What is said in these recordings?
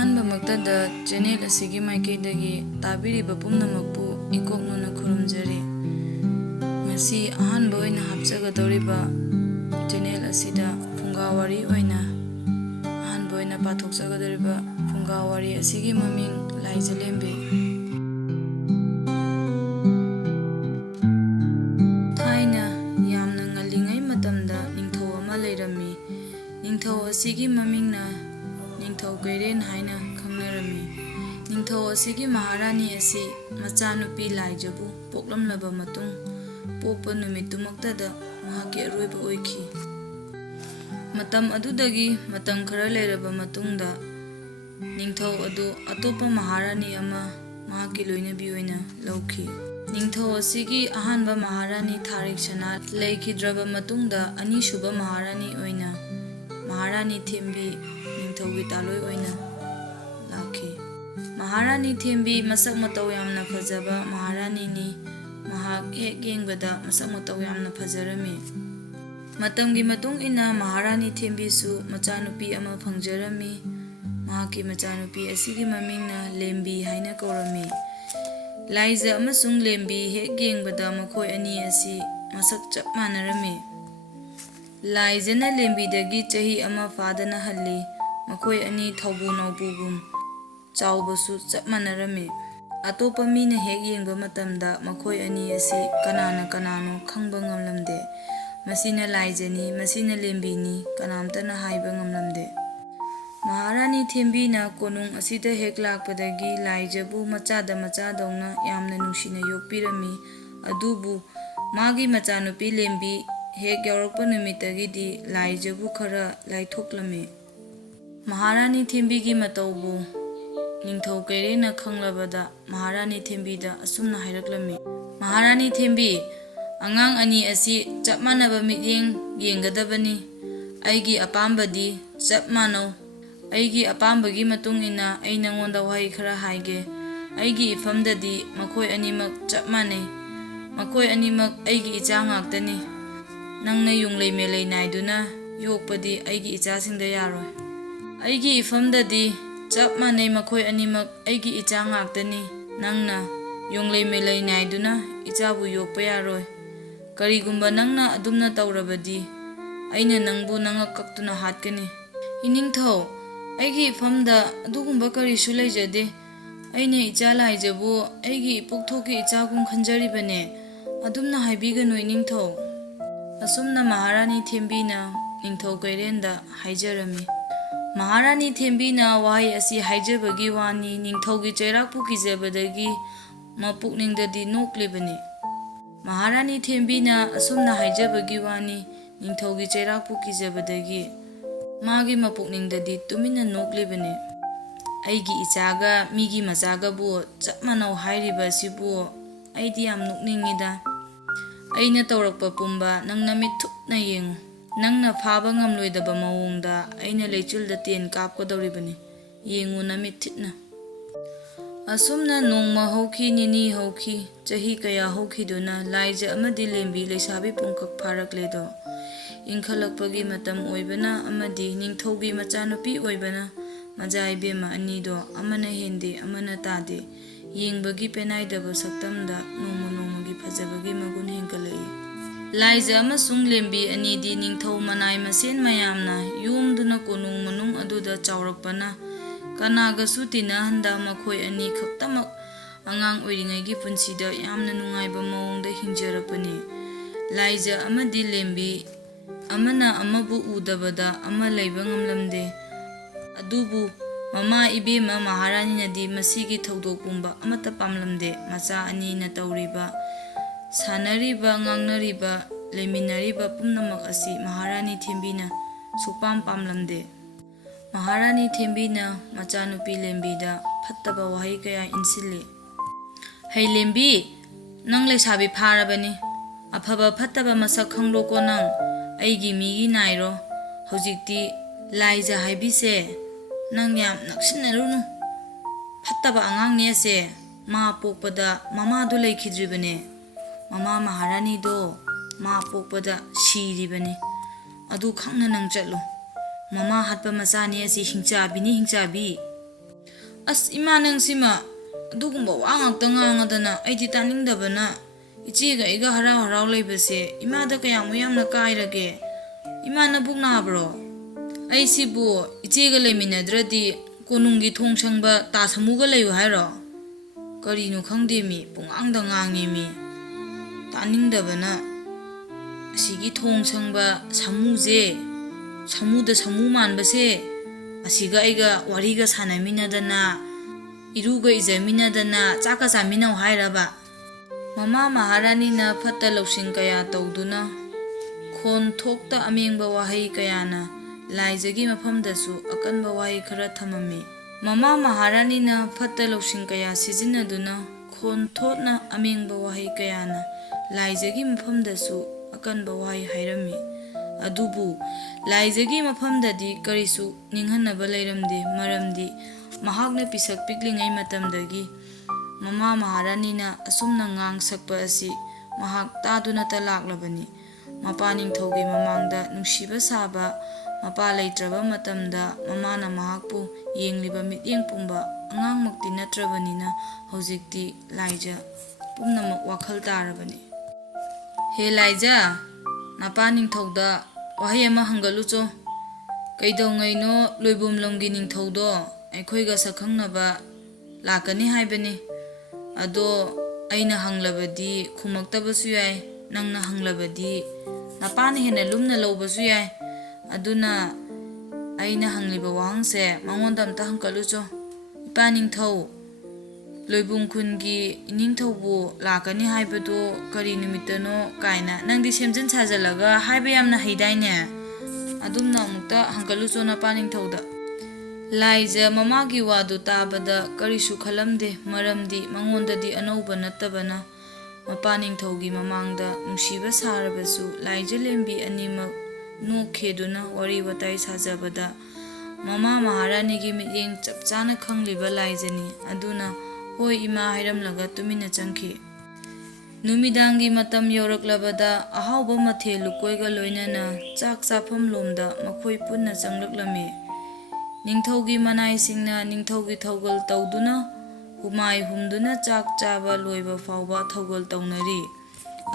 ꯑꯍꯥꯟꯕꯃꯛꯇꯗ channel ꯑꯁꯤꯒꯤ ꯃꯥꯏꯀꯩꯗꯒꯤ ꯇꯥꯕꯤꯔꯤꯕ ꯄꯨꯝꯅꯃꯛꯄꯨ ꯏꯀꯣꯛꯅꯅ ꯈꯨꯔꯨꯝꯖꯔꯤ꯫ ꯉꯁꯤ ꯑꯍꯥꯟꯕ ꯑꯣꯏꯅ ꯍꯥꯞꯆꯒꯗꯧꯔꯤꯕ ꯆꯦꯅꯦꯜ ꯑꯁꯤꯗ ꯐꯨꯡꯒꯥ ꯋꯥꯔꯤ ꯑꯣꯏꯅ ꯑꯍꯥꯟꯕ ꯑꯣꯏꯅ ꯄꯥꯊꯣꯛꯆꯒꯗꯧꯔꯤꯕ ꯐꯨꯡꯒꯥ ꯋꯥꯔꯤ ꯑꯁꯤꯒꯤ ꯃꯃꯤꯡ ꯂꯥꯏꯖ ꯂꯦꯝꯕꯤ꯫ ꯊꯥꯏꯅ ꯌꯥꯝꯅ ꯉꯜꯂꯤꯉꯩ ꯃꯇꯝꯗ ꯅꯤꯡꯊꯧ ꯑꯃ ꯂꯩꯔꯝꯃꯤ꯫ ꯅꯤꯡꯊꯧ ꯑꯁꯤꯒꯤ ꯃꯃꯤꯡꯅ ꯅꯤꯡꯊꯧ ꯀꯩꯔꯦꯟ ꯍꯥꯏꯅ ꯈꯪꯅꯔꯝꯃꯤ꯫ ꯅꯤꯡꯊꯧ ꯑꯁꯤꯒꯤ ꯃꯍꯥꯔꯥꯅꯤ ꯑꯁꯤ ꯃꯆꯥꯅꯨꯄꯤ ꯂꯥꯏꯖꯕꯨ ꯄꯣꯛꯂꯝꯂꯕ ꯃꯇꯨꯡ ꯄꯣꯛꯄ ꯅꯨꯃꯤꯠꯇꯨꯃꯛꯇꯗ ꯃꯍꯥꯛꯀꯤ ꯑꯔꯣꯏꯕ ꯑꯣꯏꯈꯤ꯫ ꯃꯇꯝ ꯑꯗꯨꯗꯒꯤ ꯃꯇꯝ ꯈꯔ ꯂꯩꯔꯕ ꯃꯇꯨꯡꯗ ꯅꯤꯡꯊꯧ ꯑꯗꯨ ꯑꯇꯣꯞꯄ ꯃꯍꯥꯔꯥꯅꯤ ꯑꯃ ꯃꯍꯥꯛꯀꯤ ꯂꯣꯏꯅꯕꯤ ꯑꯣꯏꯅ ꯂꯧꯈꯤ꯫ ꯅꯤꯡꯊꯧ ꯑꯁꯤꯒꯤ ꯑꯍꯥꯟꯕ ꯃꯍꯥꯔꯥꯅꯤ ꯊꯥꯔꯤꯛ ꯁꯅꯥ ꯂꯩꯈꯤꯗ꯭ꯔꯕ ꯃꯇꯨꯡꯗ ꯑꯅꯤꯁꯨꯕ ꯃꯍꯥꯔꯥꯅꯤ ꯑꯣꯏꯅ ꯃꯍꯥꯔꯥꯅꯤ ꯊꯦꯝꯕꯤ ꯅꯤꯡꯊꯧꯒꯤ ꯇꯥꯂꯣꯏ ꯑꯣꯏꯅ ꯂꯥꯛꯈꯤ꯫ ꯃꯍꯥꯔꯥꯅꯤ ꯊꯦꯝꯕꯤ ꯃꯁꯛ ꯃꯇꯧ ꯌꯥꯝꯅ ꯐꯖꯕ ꯃꯍꯥꯔꯥꯅꯤꯅꯤ꯫ ꯃꯍꯥꯛ ꯍꯦꯛ ꯌꯦꯡꯕꯗ ꯃꯁꯛ ꯃꯇꯧ ꯌꯥꯝꯅ ꯐꯖꯔꯝꯃꯤ꯫ ꯃꯇꯝꯒꯤ ꯃꯇꯨꯡ ꯏꯟꯅ ꯃꯍꯥꯔꯥꯅꯤ ꯊꯦꯝꯕꯤꯁꯨ ꯃꯆꯥꯅꯨꯄꯤ ꯑꯃ ꯐꯪꯖꯔꯝꯃꯤ꯫ ꯃꯍꯥꯛꯀꯤ ꯃꯆꯥꯅꯨꯄꯤ ꯑꯁꯤꯒꯤ ꯃꯃꯤꯡꯅ ꯂꯦꯝꯕꯤ ꯍꯥꯏꯅ ꯀꯧꯔꯝꯃꯤ꯫ ꯂꯥꯏꯖ ꯑꯃꯁꯨꯡ ꯂꯦꯝꯕꯤ ꯍꯦꯛ ꯌꯦꯡꯕꯗ ꯃꯈꯣꯏ ꯑꯅꯤ ꯑꯁꯤ ꯃꯁꯛ ꯆꯞ ꯃꯥꯟꯅꯔꯝꯃꯤ꯫ ꯂꯥꯏꯖꯅ ꯂꯦꯝꯕꯤꯗꯒꯤ ꯆꯍꯤ ꯑꯃ ꯐꯥꯗꯅ ꯍꯜꯂꯤ꯫ ꯃꯈꯣꯏ ꯑꯅꯤ ꯊꯧꯕꯨ ꯅꯥꯎꯄꯨꯒꯨꯝ ꯆꯥꯎꯕꯁꯨ ꯆꯞ ꯃꯥꯟꯅꯔꯝꯃꯤ꯫ ꯑꯇꯣꯞꯄ ꯃꯤꯅ ꯍꯦꯛ ꯌꯦꯡꯕ ꯃꯇꯝꯗ ꯃꯈꯣꯏ ꯑꯅꯤ ꯑꯁꯤ ꯀꯅꯥꯅ ꯀꯅꯥꯅꯣ ꯈꯪꯕ ꯉꯝꯂꯝꯗꯦ꯫ ꯃꯁꯤꯅ ꯂꯥꯏꯖꯅꯤ, ꯃꯁꯤꯅ ꯂꯦꯝꯕꯤꯅꯤ, ꯀꯅꯥꯝꯇꯅ ꯍꯥꯏꯕ ꯉꯝꯂꯝꯗꯦ꯫ ꯃꯍꯥꯔꯥꯅꯤ ꯊꯦꯝꯕꯤꯅ ꯀꯣꯅꯨꯡ ꯑꯁꯤꯗ ꯍꯦꯛ ꯂꯥꯛꯄꯗꯒꯤ ꯂꯥꯏꯖꯕꯨ ꯃꯆꯥꯗ ꯃꯆꯥꯗꯧꯅ ꯌꯥꯝꯅ ꯅꯨꯡꯁꯤꯅ ꯌꯣꯛꯄꯤꯔꯝꯃꯤ꯫ ꯑꯗꯨꯕꯨ ꯃꯥꯒꯤ ꯃꯆꯥꯅꯨꯄꯤ ꯂꯦꯝꯕꯤ ꯍꯦꯛ ꯌꯥꯎꯔꯛꯄ ꯅꯨꯃꯤꯠꯇꯒꯤꯗꯤ ꯂꯥꯏꯖꯕꯨ ꯈꯔ ꯂꯥꯏꯊꯣꯛꯂꯝꯃꯤ꯫ ꯃꯍꯥꯔꯥꯅꯤ ꯊꯦꯝꯕꯤꯒꯤ ꯃꯇꯧꯕꯨ ꯅꯤꯡꯊꯧ ꯀꯩꯔꯦꯟꯅ ꯈꯪꯂꯕꯗ ꯃꯍꯥꯔꯥꯅꯤ ꯊꯦꯝꯕꯤꯗ ꯑꯁꯨꯝꯅ ꯍꯥꯏꯔꯛꯂꯝꯃꯤ: "ꯃꯍꯥꯔꯥꯅꯤ ꯊꯦꯝꯕꯤ, ꯑꯉꯥꯡ ꯑꯅꯤ ꯑꯁꯤ ꯆꯞ ꯃꯥꯟꯅꯕ ꯃꯤꯠꯌꯦꯡ ꯌꯦꯡꯒꯗꯕꯅꯤ꯫ ꯑꯩꯒꯤ ꯑꯄꯥꯝꯕꯗꯤ ꯆꯞ ꯃꯥꯟꯅꯧ꯫ ꯑꯩꯒꯤ ꯑꯄꯥꯝꯕꯒꯤ ꯃꯇꯨꯡ ꯏꯟꯅ ꯑꯩ ꯅꯉꯣꯟꯗ ꯋꯥꯍꯩ ꯈꯔ ꯍꯥꯏꯒꯦ꯫ ꯑꯩꯒꯤ ꯏꯐꯝꯗꯗꯤ ꯃꯈꯣꯏ ꯑꯅꯤꯃꯛ ꯆꯞ ꯃꯥꯟꯅꯩ꯫ ꯃꯈꯣꯏ ꯑꯅꯤꯃꯛ ꯑꯩꯒꯤ ꯏꯆꯥ ꯉꯥꯛꯇꯅꯤ꯫ ꯅꯪꯅ ꯌꯨꯝꯂꯩ ꯃꯦꯂꯩ ꯅꯥꯏꯗꯨꯅ ꯌꯣꯛꯄꯗꯤ ꯑꯩꯒꯤ ꯏꯆꯥꯁꯤꯡꯗ ꯌꯥꯔꯣꯏ꯫ ꯑꯩꯒꯤ ꯏꯐꯝꯗꯗꯤ ꯆꯞ ꯃꯥꯟꯅꯩ, ꯃꯈꯣꯏ ꯑꯅꯤꯃꯛ ꯑꯩꯒꯤ ꯏꯆꯥ ꯉꯥꯛꯇꯅꯤ꯫ ꯅꯪꯅ ꯌꯨꯝꯂꯩ ꯃꯦꯂꯩ ꯅꯥꯏꯗꯨꯅ ꯏꯆꯥꯕꯨ ꯌꯣꯛꯄ ꯌꯥꯔꯣꯏ꯫ ꯀꯔꯤꯒꯨꯝꯕ ꯅꯪꯅ ꯑꯗꯨꯝꯅ ꯇꯧꯔꯕꯗꯤ ꯑꯩꯅ ꯅꯪꯕꯨ ꯅꯉꯛ ꯀꯛꯇꯨꯅ ꯍꯥꯠꯀꯅꯤ"꯫ "ꯏꯅꯤꯡꯊꯧ, ꯑꯩꯒꯤ ꯏꯐꯝꯗ ꯑꯗꯨꯒꯨꯝꯕ ꯀꯔꯤꯁꯨ ꯂꯩꯖꯗꯦ꯫ ꯑꯩꯅ ꯏꯆꯥ ꯂꯥꯏꯖꯕꯨ ꯑꯩꯒꯤ ꯏꯄꯣꯛꯊꯣꯛꯀꯤ ꯏꯆꯥꯒꯨꯝ ꯈꯟꯖꯔꯤꯕꯅꯦ꯫ ꯑꯗꯨꯝꯅ ꯍꯥꯏꯕꯤꯒꯅꯨ ꯏꯅꯤꯡꯊꯧ"꯫ ꯑꯁꯨꯝꯅ ꯃꯍꯥꯔꯥꯅꯤ ꯊꯦꯝꯕꯤꯅ ꯅꯤꯡꯊꯧ ꯀꯩꯔꯦꯟꯗ ꯍꯥꯏꯖꯔꯝꯃꯤ꯫ ꯃꯍꯥꯔꯥꯅꯤ ꯊꯦꯝꯕꯤꯅ ꯋꯥꯍꯩ ꯑꯁꯤ ꯍꯥꯏꯖꯕꯒꯤ ꯋꯥꯅꯤ ꯅꯤꯡꯊꯧꯒꯤ ꯆꯩꯔꯥꯛꯄꯨ ꯀꯤꯖꯕꯗꯒꯤ ꯃꯄꯨꯛꯅꯤꯡꯗꯗꯤ ꯅꯣꯛꯂꯤꯕꯅꯤ꯫ ꯃꯍꯥꯔꯥꯅꯤ ꯊꯦꯝꯕꯤꯅ ꯑꯁꯨꯝꯅ ꯍꯥꯏꯖꯕꯒꯤ ꯋꯥꯅꯤ ꯅꯤꯡꯊꯧꯒꯤ ꯆꯩꯔꯥꯛꯄꯨ ꯀꯤꯖꯕꯗꯒꯤ ꯃꯥꯒꯤ ꯃꯄꯨꯛꯅꯤꯡꯗꯗꯤ ꯇꯨꯃꯤꯟꯅ ꯅꯣꯛꯂꯤꯕꯅꯤ꯫ "ꯑꯩꯒꯤ ꯏꯆꯥꯒ ꯃꯤꯒꯤ ꯃꯆꯥꯒꯕꯨ ꯆꯞ ꯃꯥꯟꯅꯧ ꯍꯥꯏꯔꯤꯕ ꯑꯁꯤꯕꯨ ꯑꯩꯗꯤ ꯌꯥꯝ ꯅꯣꯛꯅꯤꯡꯉꯤꯗ꯫ ꯑꯩꯅ ꯇꯧꯔꯛꯄ ꯄꯨꯝꯕ ꯅꯪ ꯅꯃꯤꯠ ꯊꯨꯞꯅ ꯌꯦꯡꯉꯨ꯫ ꯅꯪꯅ ꯐꯥꯕ ꯉꯝꯂꯣꯏꯗꯕ ꯃꯑꯣꯡꯗ ꯑꯩꯅ ꯂꯩꯆꯤꯜꯗ ꯇꯦꯟ ꯀꯥꯞꯀꯗꯧꯔꯤꯕꯅꯤ꯫ ꯌꯦꯡꯉꯨ ꯅꯃꯤꯠ ꯊꯤꯠꯅ"꯫ ꯑꯁꯨꯝꯅ ꯅꯣꯡꯃ ꯍꯧꯈꯤ, ꯅꯤꯅꯤ ꯍꯧꯈꯤ, ꯆꯍꯤ ꯀꯌꯥ ꯍꯧꯈꯤꯗꯨꯅ ꯂꯥꯏꯖ ꯑꯃꯗꯤ ꯂꯦꯝꯕꯤ ꯂꯩꯁꯥꯕꯤ ꯄꯨꯡꯀꯛ ꯐꯥꯔꯛꯂꯦꯗꯣ꯫ ꯏꯪꯈꯠꯂꯛꯄꯒꯤ ꯃꯇꯝ ꯑꯣꯏꯕꯅ ꯑꯃꯗꯤ ꯅꯤꯡꯊꯧꯒꯤ ꯃꯆꯥꯅꯨꯄꯤ ꯑꯣꯏꯕꯅ ꯃꯆꯥ ꯏꯕꯦꯝꯃ ꯑꯅꯤꯗꯣ ꯑꯃꯅ ꯍꯦꯟꯗꯦ ꯑꯃꯅ ꯇꯥꯗꯦ꯫ ꯌꯦꯡꯕꯒꯤ ꯄꯦꯅꯥꯏꯗꯕ ꯁꯛꯇꯝꯗ ꯅꯣꯡꯃ ꯅꯣꯡꯃꯒꯤ ꯐꯖꯕꯒꯤ ꯃꯒꯨꯟ ꯍꯦꯟꯒꯠꯂꯛꯏ꯫ ꯂꯥꯏꯖ ꯑꯃꯁꯨꯡ ꯂꯦꯝꯕꯤ ꯑꯅꯤꯗꯤ ꯅꯤꯡꯊꯧ ꯃꯅꯥꯏ ꯃꯁꯦꯟ ꯃꯌꯥꯝꯅ ꯌꯣꯝꯗꯨꯅ ꯀꯣꯅꯨꯡ ꯃꯅꯨꯡ ꯑꯗꯨꯗ ꯆꯥꯎꯔꯛꯄꯅ ꯀꯅꯥꯒꯁꯨ ꯇꯤꯟꯅꯍꯟꯗ ꯃꯈꯣꯏ ꯑꯅꯤ ꯈꯛꯇꯃꯛ ꯑꯉꯥꯡ ꯑꯣꯏꯔꯤꯉꯩꯒꯤ ꯄꯨꯟꯁꯤꯗ ꯌꯥꯝꯅ ꯅꯨꯡꯉꯥꯏꯕ ꯃꯑꯣꯡꯗ ꯍꯤꯡꯖꯔꯛꯄꯅꯤ꯫ ꯂꯥꯏꯖ ꯑꯃꯗꯤ ꯂꯦꯝꯕꯤ ꯑꯃꯅ ꯑꯃꯕꯨ ꯎꯗꯕꯗ ꯑꯃ ꯂꯩꯕ ꯉꯝꯂꯝꯗꯦ꯫ ꯑꯗꯨꯕꯨ ꯃꯃꯥ ꯏꯕꯦꯝꯃ ꯃꯍꯥꯔꯥꯅꯤꯅꯗꯤ ꯃꯁꯤꯒꯤ ꯊꯧꯗꯣꯛ ꯄꯨꯝꯕ ꯑꯃꯠꯇ ꯄꯥꯝꯂꯝꯗꯦ꯫ ꯃꯆꯥ ꯑꯅꯤꯅ ꯇꯧꯔꯤꯕ, ꯁꯥꯟꯅꯔꯤꯕ, ꯉꯥꯡꯅꯔꯤꯕ, ꯂꯩꯃꯤꯟꯅꯔꯤꯕ ꯄꯨꯝꯅꯃꯛ ꯑꯁꯤ ꯃꯍꯥꯔꯥꯅꯤ ꯊꯦꯝꯕꯤꯅ ꯁꯨꯛꯄꯥꯝ ꯄꯥꯝꯂꯝꯗꯦ꯫ ꯃꯍꯥꯔꯥꯅꯤ ꯊꯦꯝꯕꯤꯅ ꯃꯆꯥꯅꯨꯄꯤ ꯂꯦꯝꯕꯤꯗ ꯐꯠꯇꯕ ꯋꯥꯍꯩ ꯀꯌꯥ ꯏꯟꯁꯤꯜꯂꯤ꯫ "ꯍꯩ ꯂꯦꯝꯕꯤ, ꯅꯪ ꯂꯩꯁꯥꯕꯤ ꯐꯥꯔꯕꯅꯤ꯫ ꯑꯐꯕ ꯐꯠꯇꯕ ꯃꯁꯛ ꯈꯪꯂꯣꯀꯣ ꯅꯪ꯫ ꯑꯩꯒꯤ ꯃꯤꯒꯤ ꯅꯥꯏꯔꯣ꯫ ꯍꯧꯖꯤꯛꯇꯤ ꯂꯥꯏꯖ ꯍꯥꯏꯕꯤꯁꯦ ꯅꯪ ꯌꯥꯝ ꯅꯛꯁꯤꯟꯅꯔꯨꯅꯨ꯫ ꯐꯠꯇꯕ ꯑꯉꯥꯡꯅꯦ ꯑꯁꯦ꯫ ꯃꯥ ꯄꯣꯛꯄꯗ ꯃꯃꯥꯗꯣ ꯂꯩꯈꯤꯗ꯭ꯔꯤꯕꯅꯦ꯫ ꯃꯃꯥ ꯃꯍꯥꯔꯥꯅꯤꯗꯣ ꯃꯥ ꯄꯣꯛꯄꯗ ꯁꯤꯔꯤꯕꯅꯤ꯫ ꯑꯗꯨ ꯈꯪꯅ ꯅꯪ ꯆꯠꯂꯨ꯫ ꯃꯃꯥ ꯍꯥꯠꯄ ꯃꯆꯥꯅꯦ ꯑꯁꯤ, ꯍꯤꯡꯆꯥꯕꯤꯅꯤ ꯍꯤꯡꯆꯥꯕꯤ"꯫ ꯑꯁ ꯏꯃꯥ ꯅꯪꯁꯤꯃ ꯑꯗꯨꯒꯨꯝꯕ ꯋꯥ ꯉꯥꯛꯇ ꯉꯥꯡꯉꯗꯅ ꯑꯩꯗꯤ ꯇꯥꯅꯤꯡꯗꯕꯅ ꯏꯆꯦꯒ ꯑꯩꯒ ꯍꯔꯥꯎ ꯍꯔꯥꯎ ꯂꯩꯕꯁꯦ ꯏꯃꯥꯗ ꯀꯌꯥꯃꯨꯛ ꯌꯥꯝꯅ ꯀꯥꯏꯔꯒꯦ? ꯏꯃꯥ ꯅꯕꯨꯛ ꯅꯥꯕ꯭ꯔꯣ? ꯑꯩꯁꯤꯕꯨ ꯏꯆꯦꯒ ꯂꯩꯃꯤꯟꯅꯗ꯭ꯔꯗꯤ ꯀꯣꯅꯨꯡꯒꯤ ꯊꯣꯡ ꯁꯪꯕ ꯇꯥ ꯁꯃꯨꯒ ꯂꯩꯌꯨ ꯍꯥꯏꯔꯣ? ꯀꯔꯤꯅꯣ ꯈꯪꯗꯦ ꯃꯤ ꯄꯨꯡꯉꯥꯡꯗ ꯉꯥꯡꯉꯦ ꯃꯤ ꯇꯥꯅꯤꯡꯗꯕꯅ ꯑꯁꯤꯒꯤ ꯊꯣꯡ ꯁꯪꯕ ꯁꯃꯨꯁꯦ ꯁꯃꯨꯗ ꯁꯃꯨ ꯃꯥꯟꯕꯁꯦ ꯑꯁꯤꯒ ꯑꯩꯒ ꯋꯥꯔꯤꯒ ꯁꯥꯟꯅꯃꯤꯟꯅꯗꯅ 이루가 이제미나ꯗꯅ ꯆꯥꯛꯀ ꯆꯥꯃꯤꯟꯅꯧ ꯍꯥꯏꯔꯕ? ꯃꯃꯥ ꯃꯍꯥꯔꯥꯅꯤꯅ ꯐꯠꯇ ꯂꯧꯁꯤꯡ ꯀꯌꯥ ꯇꯧꯗꯨꯅ ꯈꯣꯟ ꯊꯣꯛꯇ ꯑꯃꯦꯡꯕ ꯋꯥꯍꯩ ꯀꯌꯥꯅ ꯂꯥꯏꯖꯒꯤ ꯃꯐꯝꯗꯁꯨ ꯑꯀꯟꯕ ꯋꯥꯍꯩ ꯈꯔ ꯊꯝꯃꯝꯃꯤ. ꯃꯃꯥ ꯃꯍꯥꯔꯥꯅꯤꯅ ꯐꯠꯇ ꯂꯧꯁꯤꯡ ꯀꯌꯥ ꯁꯤꯖꯤꯟꯅꯗꯨꯅ ꯈꯣꯟ ꯊꯣꯠꯅ ꯑꯃꯦꯡꯕ ꯋꯥꯍꯩ ꯀꯌꯥꯅ ꯂꯥꯏꯖꯒꯤ ꯃꯐꯝꯗꯁꯨ ꯑꯀꯟꯕ ꯋꯥꯍꯩ ꯍꯥꯏꯔꯝꯃꯤ. ꯑꯗꯨꯕꯨ ꯂꯥꯏꯖꯒꯤ ꯃꯐꯝꯗꯗꯤ ꯀꯔꯤꯁꯨ ꯅꯤꯡꯍꯟꯅꯕ ꯂꯩꯔꯝꯗꯦ. ꯃꯔꯝꯗꯤ ꯃꯍꯥꯛꯅ ꯄꯤꯁꯛ ꯄꯤꯛꯂꯤꯉꯩ ꯃꯇꯝꯗꯒꯤ ꯃꯃꯥ ꯃꯍꯥꯔꯥꯅꯤꯅ ꯑꯁꯨꯝꯅ ꯉꯥꯡ ꯁꯛꯄ ꯑꯁꯤ ꯃꯍꯥꯛ ꯇꯥꯗꯨꯅꯇ ꯂꯥꯛꯂꯕꯅꯤ. ꯃꯄꯥ ꯅꯤꯡꯊꯧꯒꯤ ꯃꯃꯥꯡꯗ ꯅꯨꯡꯁꯤꯕ ꯁꯥꯕ ꯃꯄꯥ ꯂꯩꯇ꯭ꯔꯕ ꯃꯇꯝꯗ ꯃꯃꯥꯅ ꯃꯍꯥꯛꯄꯨ ꯌꯦꯡꯂꯤꯕ ꯃꯤꯠꯌꯦꯡ ꯄꯨꯝꯕ ꯑꯉꯥꯡꯃꯛꯇꯤ ꯅꯠꯇ꯭ꯔꯕꯅꯤꯅ ꯍꯧꯖꯤꯛꯇꯤ ꯂꯥꯏꯖ ꯄꯨꯝꯅꯃꯛ ꯋꯥꯈꯜ ꯇꯥꯔꯕꯅꯤ. ꯍꯦ ꯂꯥꯏꯖ, ꯅꯄꯥ ꯅꯤꯡꯊꯧꯗ ꯋꯥꯍꯩ ꯑꯃ ꯍꯪꯒꯠꯂꯨꯆꯣ. ꯀꯩꯗꯧꯉꯩꯅꯣ ꯂꯣꯏꯕꯨꯝꯂꯝꯒꯤ ꯅꯤꯡꯊꯧꯗꯣ ꯑꯩꯈꯣꯏꯒ ꯁꯛꯈꯪꯅꯕ ꯂꯥꯛꯀꯅꯤ ꯍꯥꯏꯕꯅꯤ. ꯑꯗꯣ ꯑꯩꯅ ꯍꯪꯂꯕꯗꯤ ꯈꯨꯝꯃꯛꯇꯕꯁꯨ ꯌꯥꯏ. ꯅꯪꯅ ꯍꯪꯂꯕꯗꯤ ꯅꯄꯥꯅ ꯍꯦꯟꯅ ꯂꯨꯝꯅ ꯂꯧꯕꯁꯨ ꯌꯥꯏ. ꯑꯗꯨꯅ ꯑꯩꯅ ꯍꯪꯂꯤꯕ ꯋꯥꯍꯪꯁꯦ ꯃꯉꯣꯟꯗ ꯑꯝꯇ ꯍꯪꯒꯠꯂꯨꯆꯣ. ꯏꯄꯥ ꯅꯤꯡꯊꯧ, ꯂꯣꯏꯕꯨꯝ ꯈꯨꯟꯒꯤ ꯏꯅꯤꯡꯊꯧꯕꯨ ꯂꯥꯛꯀꯅꯤ ꯍꯥꯏꯕꯗꯣ ꯀꯔꯤ ꯅꯨꯃꯤꯠꯇꯅꯣ ꯀꯥꯏꯅ ꯅꯪꯗꯤ ꯁꯦꯝꯖꯤꯟ ꯁꯥꯖꯜꯂꯒ ꯍꯥꯏꯕ ꯌꯥꯝꯅ ꯍꯩꯗꯥꯏꯅꯦ. ꯑꯗꯨꯝꯅ ꯑꯃꯨꯛꯇ ꯍꯪꯒꯠꯂꯨꯆꯣ ꯅꯄꯥ ꯅꯤꯡꯊꯧꯗ. ꯂꯥꯏꯖ ꯃꯃꯥꯒꯤ ꯋꯥꯗꯨ ꯇꯥꯕꯗ ꯀꯔꯤꯁꯨ ꯈꯜꯂꯝꯗꯦ. ꯃꯔꯝꯗꯤ ꯃꯉꯣꯟꯗꯗꯤ ꯑꯅꯧꯕ ꯅꯠꯇꯕꯅ ꯃꯄꯥ ꯅꯤꯡꯊꯧꯒꯤ ꯃꯃꯥꯡꯗ ꯅꯨꯡꯁꯤꯕ ꯁꯥꯔꯕꯁꯨ ꯂꯥꯏꯖ ꯂꯦꯝꯕꯤ ꯑꯅꯤꯃꯛ ꯅꯣꯛꯈꯦꯗꯨꯅ ꯋꯥꯔꯤ ꯋꯥꯇꯥꯏ ꯁꯥꯖꯕꯗ ꯃꯃꯥ ꯃꯍꯥꯔꯥꯅꯤꯒꯤ ꯃꯤꯠꯌꯦꯡ ꯆꯞ ꯆꯥꯅ ꯈꯪꯂꯤꯕ ꯂꯥꯏꯖꯅꯤ. ꯑꯗꯨꯅ ꯍꯣꯏ ꯏꯃꯥ ꯍꯥꯏꯔꯝꯂꯒ ꯇꯨꯃꯤꯟꯅ ꯆꯪꯈꯤ. ꯅꯨꯃꯤꯗꯥꯡꯒꯤ ꯃꯇꯝ ꯌꯧꯔꯛꯂꯕꯗ ꯑꯍꯥꯎꯕ ꯃꯊꯦꯜ ꯂꯨꯀꯣꯏꯒ ꯂꯣꯏꯅꯅ ꯆꯥꯛ ꯆꯥꯐꯝ ꯂꯣꯝꯗ ꯃꯈꯣꯏ ꯄꯨꯟꯅ ꯆꯪꯂꯛꯂꯝꯃꯤ. ꯅꯤꯡꯊꯧꯒꯤ ꯃꯅꯥꯏꯁꯤꯡꯅ ꯅꯤꯡꯊꯧꯒꯤ ꯊꯧꯒꯜ ꯇꯧꯗꯨꯅ ꯍꯨꯃꯥꯏ ꯍꯨꯝꯗꯨꯅ ꯆꯥꯛ ꯆꯥꯕ ꯂꯣꯏꯕ ꯐꯥꯎꯕ ꯊꯧꯒꯜ ꯇꯧꯅꯔꯤ.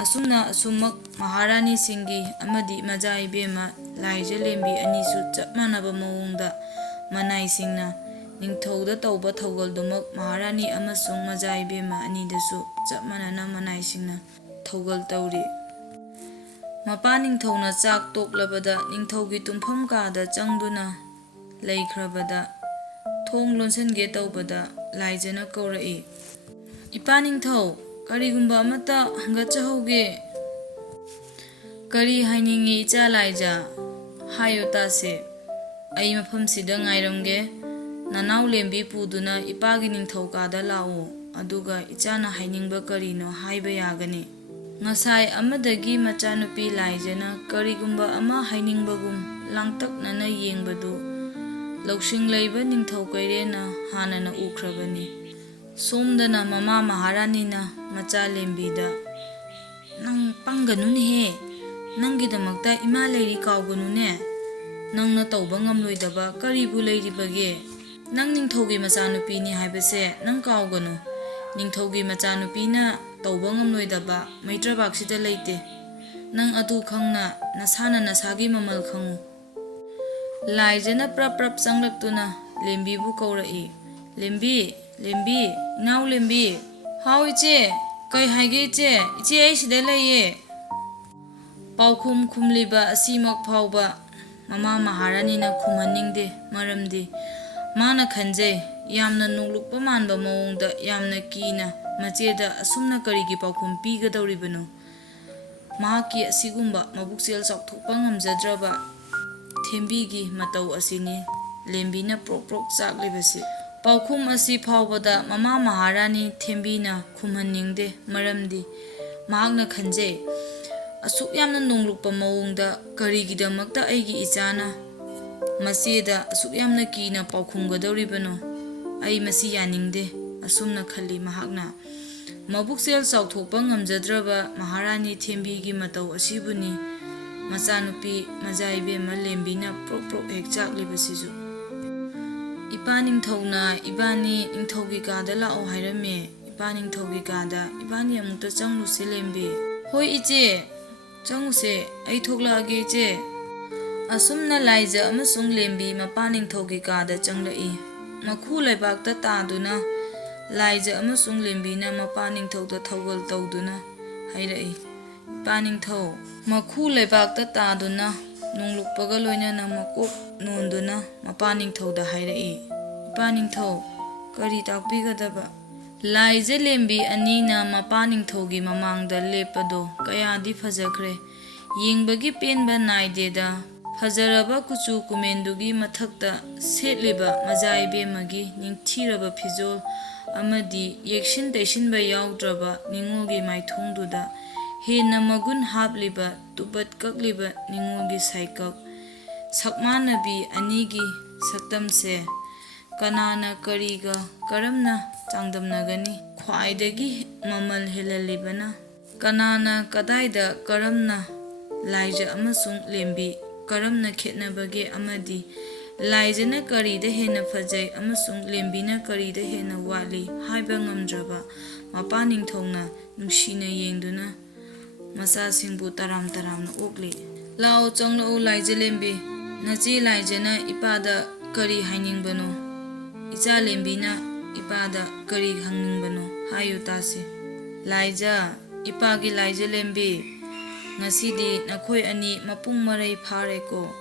ꯑꯁꯨꯝꯅ ꯑꯁꯨꯝꯃꯛ ꯃꯍꯥꯔꯥꯅꯤꯁꯤꯡꯒꯤ ꯑꯃꯗꯤ ꯃꯆꯥ ꯏꯕꯦꯝꯃ ꯂꯥꯏꯖ ꯂꯦꯝꯕꯤ ꯑꯅꯤꯁꯨ ꯆꯞ ꯃꯥꯟꯅꯕ ꯃꯑꯣꯡꯗ ꯃꯅꯥꯏꯁꯤꯡꯅ ꯅꯤꯡꯊꯧꯗ ꯇꯧꯕ ꯊꯧꯒꯜꯗꯨꯃꯛ ꯃꯍꯥꯔꯥꯅꯤ ꯑꯃꯁꯨꯡ ꯃꯆꯥ ꯏꯕꯦꯝꯃ ꯑꯅꯤꯗꯁꯨ ꯆꯞ ꯃꯥꯟꯅꯅ ꯃꯅꯥꯏꯁꯤꯡꯅ ꯊꯧꯒꯜ ꯇꯧꯔꯤ. ꯃꯄꯥ ꯅꯤꯡꯊꯧꯅ ꯆꯥꯛ ꯇꯣꯛꯂꯕꯗ ꯅꯤꯡꯊꯧꯒꯤ ꯇꯨꯝꯐꯝ ꯀꯥꯗ ꯆꯪꯗꯨꯅ ꯂꯩꯈ꯭ꯔꯕꯗ ꯊꯣꯡ ꯂꯣꯟꯁꯤꯟꯒꯦ ꯇꯧꯕꯗ ꯂꯥꯏꯖꯅ ꯀꯧꯔꯛꯏ. ꯏꯄꯥ ꯅꯤꯡꯊꯧ, ꯀꯔꯤꯒꯨꯝꯕ ꯑꯃꯠꯇ ꯍꯪꯒꯠꯆꯍꯧꯒꯦ. ꯀꯔꯤ ꯍꯥꯏꯅꯤꯡꯉꯤ ꯏꯆꯥ ꯂꯥꯏꯖ? ꯍꯥꯏꯌꯣ ꯇꯥꯁꯦ. ꯑꯩ ꯃꯐꯝꯁꯤꯗ ꯉꯥꯏꯔꯝꯒꯦ. ꯅꯅꯥꯎ ꯂꯦꯝꯕꯤ ꯄꯨꯗꯨꯅ ꯏꯄꯥꯒꯤ ꯅꯤꯡꯊꯧ ꯀꯥꯗ ꯂꯥꯛꯎ. ꯑꯗꯨꯒ ꯏꯆꯥꯅ ꯍꯥꯏꯅꯤꯡꯕ ꯀꯔꯤꯅꯣ ꯍꯥꯏꯕ ꯌꯥꯒꯅꯤ. ꯉꯁꯥꯏ ꯑꯃꯗꯒꯤ ꯃꯆꯥꯅꯨꯄꯤ ꯂꯥꯏꯖꯅ ꯀꯔꯤꯒꯨꯝꯕ ꯑꯃ ꯍꯥꯏꯅꯤꯡꯕꯒꯨꯝ ꯂꯥꯡꯇꯛꯅꯅ ꯌꯦꯡꯕꯗꯨ ꯂꯧꯁꯤꯡ ꯂꯩꯕ ꯅꯤꯡꯊꯧ ꯀꯩꯔꯦꯜꯅ ꯍꯥꯟꯅꯅ ꯎꯈ꯭ꯔꯕꯅꯤ. ꯁꯣꯝꯗꯅ ꯃꯃꯥ ꯃꯍꯥꯔꯥꯅꯤꯅ ꯃꯆꯥ ꯂꯦꯝꯕꯤꯗ ꯅꯪ ꯄꯪꯒꯅꯨꯅꯦꯍꯦ. ꯅꯪꯒꯤꯗꯃꯛꯇ ꯏꯃꯥ ꯂꯩꯔꯤ ꯀꯥꯎꯒꯅꯨꯅꯦ. ꯅꯪꯅ ꯇꯧꯕ ꯉꯝꯂꯣꯏꯗꯕ ꯀꯔꯤꯕꯨ ꯂꯩꯔꯤꯕꯒꯦ? ꯅꯪ ꯅꯤꯡꯊꯧꯒꯤ ꯃꯆꯥꯅꯨꯄꯤꯅꯤ ꯍꯥꯏꯕꯁꯦ ꯅꯪ ꯀꯥꯎꯒꯅꯨ. ꯅꯤꯡꯊꯧꯒꯤ ꯃꯆꯥꯅꯨꯄꯤꯅ ꯇꯧꯕ ꯉꯝꯂꯣꯏꯗꯕ ꯃꯩꯇ꯭ꯔꯕꯥꯛꯁꯤꯗ ꯂꯩꯇꯦ. ꯅꯪ ꯑꯗꯨ ꯈꯪꯅ ꯅꯁꯥꯅ ꯅꯁꯥꯒꯤ ꯃꯃꯜ ꯈꯪꯉꯨ. ꯂꯥꯏꯖꯅ ꯄ꯭ꯔꯞ ꯄ꯭ꯔꯞ ꯆꯪꯂꯛꯇꯨꯅ ꯂꯦꯝꯕꯤꯕꯨ ꯀꯧꯔꯛꯏ. ꯂꯦꯝꯕꯤ, ꯂꯦꯝꯕꯤ, ꯏꯅꯥꯎ ꯂꯦꯝꯕꯤ. ꯍꯥꯎ ꯏꯆꯦ, ꯀꯩ ꯍꯥꯏꯒꯦ ꯏꯆꯦ? ꯏꯆꯦ ꯑꯩ ꯁꯤꯗ ꯂꯩꯌꯦ. ꯄꯥꯎꯈꯨꯝ ꯈꯨꯝꯂꯤꯕ ꯑꯁꯤꯃꯛ ꯐꯥꯎꯕ ꯃꯃꯥ ꯃꯍꯥꯔꯥꯅꯤꯅ ꯈꯨꯝꯍꯟꯅꯤꯡꯗꯦ. ꯃꯔꯝꯗꯤ ꯃꯥꯅ ꯈꯟꯖꯩ ꯌꯥꯝꯅ ꯅꯣꯛꯂꯨꯛꯄ ꯃꯥꯟꯕ ꯃꯑꯣꯡꯗ ꯌꯥꯝꯅ ꯀꯤꯅ ꯃꯆꯦꯗ ꯑꯁꯨꯝꯅ ꯀꯔꯤꯒꯤ ꯄꯥꯎꯈꯨꯝ ꯄꯤꯒꯗꯧꯔꯤꯕꯅꯣ? ꯃꯍꯥꯛꯀꯤ ꯑꯁꯤꯒꯨꯝꯕ ꯃꯕꯨꯛꯆꯦꯜ ꯆꯥꯎꯊꯣꯛꯄ ꯉꯝꯖꯗ꯭ꯔꯕ ꯊꯦꯝꯕꯤꯒꯤ ꯃꯇꯧ ꯑꯁꯤꯅꯤ ꯂꯦꯝꯕꯤꯅ ꯄ꯭ꯔꯣꯛ ꯄ꯭ꯔꯣꯛ ꯆꯥꯛꯂꯤꯕꯁꯤ. ꯄꯥꯎꯈꯨꯝ ꯑꯁꯤ ꯐꯥꯎꯕꯗ ꯃꯃꯥ ꯃꯍꯥꯔꯥꯅꯤ ꯊꯦꯝꯕꯤꯅ ꯈꯨꯝꯍꯟꯅꯤꯡꯗꯦ. ꯃꯔꯝꯗꯤ ꯃꯍꯥꯛꯅ ꯈꯟꯖꯩ ꯑꯁꯨꯛ ꯌꯥꯝꯅ ꯅꯣꯡꯂꯨꯛꯄ ꯃꯑꯣꯡꯗ ꯀꯔꯤꯒꯤꯗꯃꯛꯇ ꯑꯩꯒꯤ ꯏꯆꯥꯅ ꯃꯆꯦꯗ ꯑꯁꯨꯛ ꯌꯥꯝꯅ ꯀꯤꯅ ꯄꯥꯎꯈꯨꯝꯒꯗꯧꯔꯤꯕꯅꯣ? ꯑꯩ ꯃꯁꯤ ꯌꯥꯅꯤꯡꯗꯦ. ꯑꯁꯨꯝꯅ ꯈꯜꯂꯤ ꯃꯍꯥꯛꯅ. ꯃꯕꯨꯛꯆꯦꯜ ꯆꯥꯎꯊꯣꯛꯄ ꯉꯝꯖꯗ꯭ꯔꯕ ꯃꯍꯥꯔꯥꯅꯤ ꯊꯦꯝꯕꯤꯒꯤ ꯃꯇꯧ ꯑꯁꯤꯕꯨꯅꯤ ꯃꯆꯥꯅꯨꯄꯤ ꯃꯆꯥ ꯏꯕꯦꯝꯃ ꯂꯦꯝꯕꯤꯅ ꯄ꯭ꯔꯣꯛ ꯄ꯭ꯔꯣꯛ ꯍꯦꯛ ꯆꯥꯛꯂꯤꯕꯁꯤꯁꯨ. Ipa ningthꯧna ibani ningthꯧgi kada laao hairame. Ipa ningthꯧgi kada ibani amukta changluse lembi. Hoi iche, changluse ai thoklage iche. Asumna laija amasung lembi mapa ningthougi kada changlai. Makhu laibakta taaduna laija amasung lembina mapa ningthouda thaugal tawduna hairai. Ipa ningthou makhu laibakta taaduna nunglukpaga loinana makok nonduna mapa ningthouda hairai. Ipa ningthou kari takpigadaba. Laija lembi anina mapa ningthougi mamangda lepado kayadi fajakre. Yengbagi penba naideda. Fajaraba kuchu kumendugi mathakta setliba majai bemagi ningthiraba fizol amadi yekshin taishinba yaudraba ningogi maithungduda hena magun hapliba tubat kakliba ningogi saikak sakmanabi anigi saktamse kanana kariga karamna changdamnagani khwaidagi mamal helalibana kanana kadaida karamna laija amasung lembi karamna khetnabage amadi laijana karida hena fajai amasung lembina karida hena wali haiba ngamdraba mapa ningthongna nungsina yengduna masa singbu taram taramna okli lao changlo laija lembi nachi laijana ipada kari hainingbano icha lembina ipada kari hangingbano hayu tasi laija ipagi laija lembi ngasidi nakhoi ani mapung marai phareko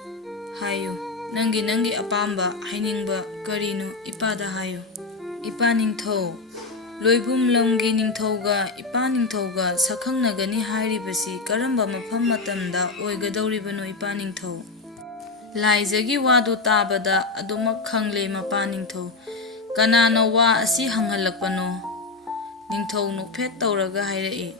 hayo nangi apamba hainingba karino ipada hayo. Ipa ningthou loibum lamgi ningthouga ipa ningthouga sakhangnagani hairibasi karamba mafam matamda oigadawribano ipa ningthou laijagi wadu tabada adumak khangle mapa ningthou kanana wa asi hanghalakpano ningthou nokphet tawraga hairai.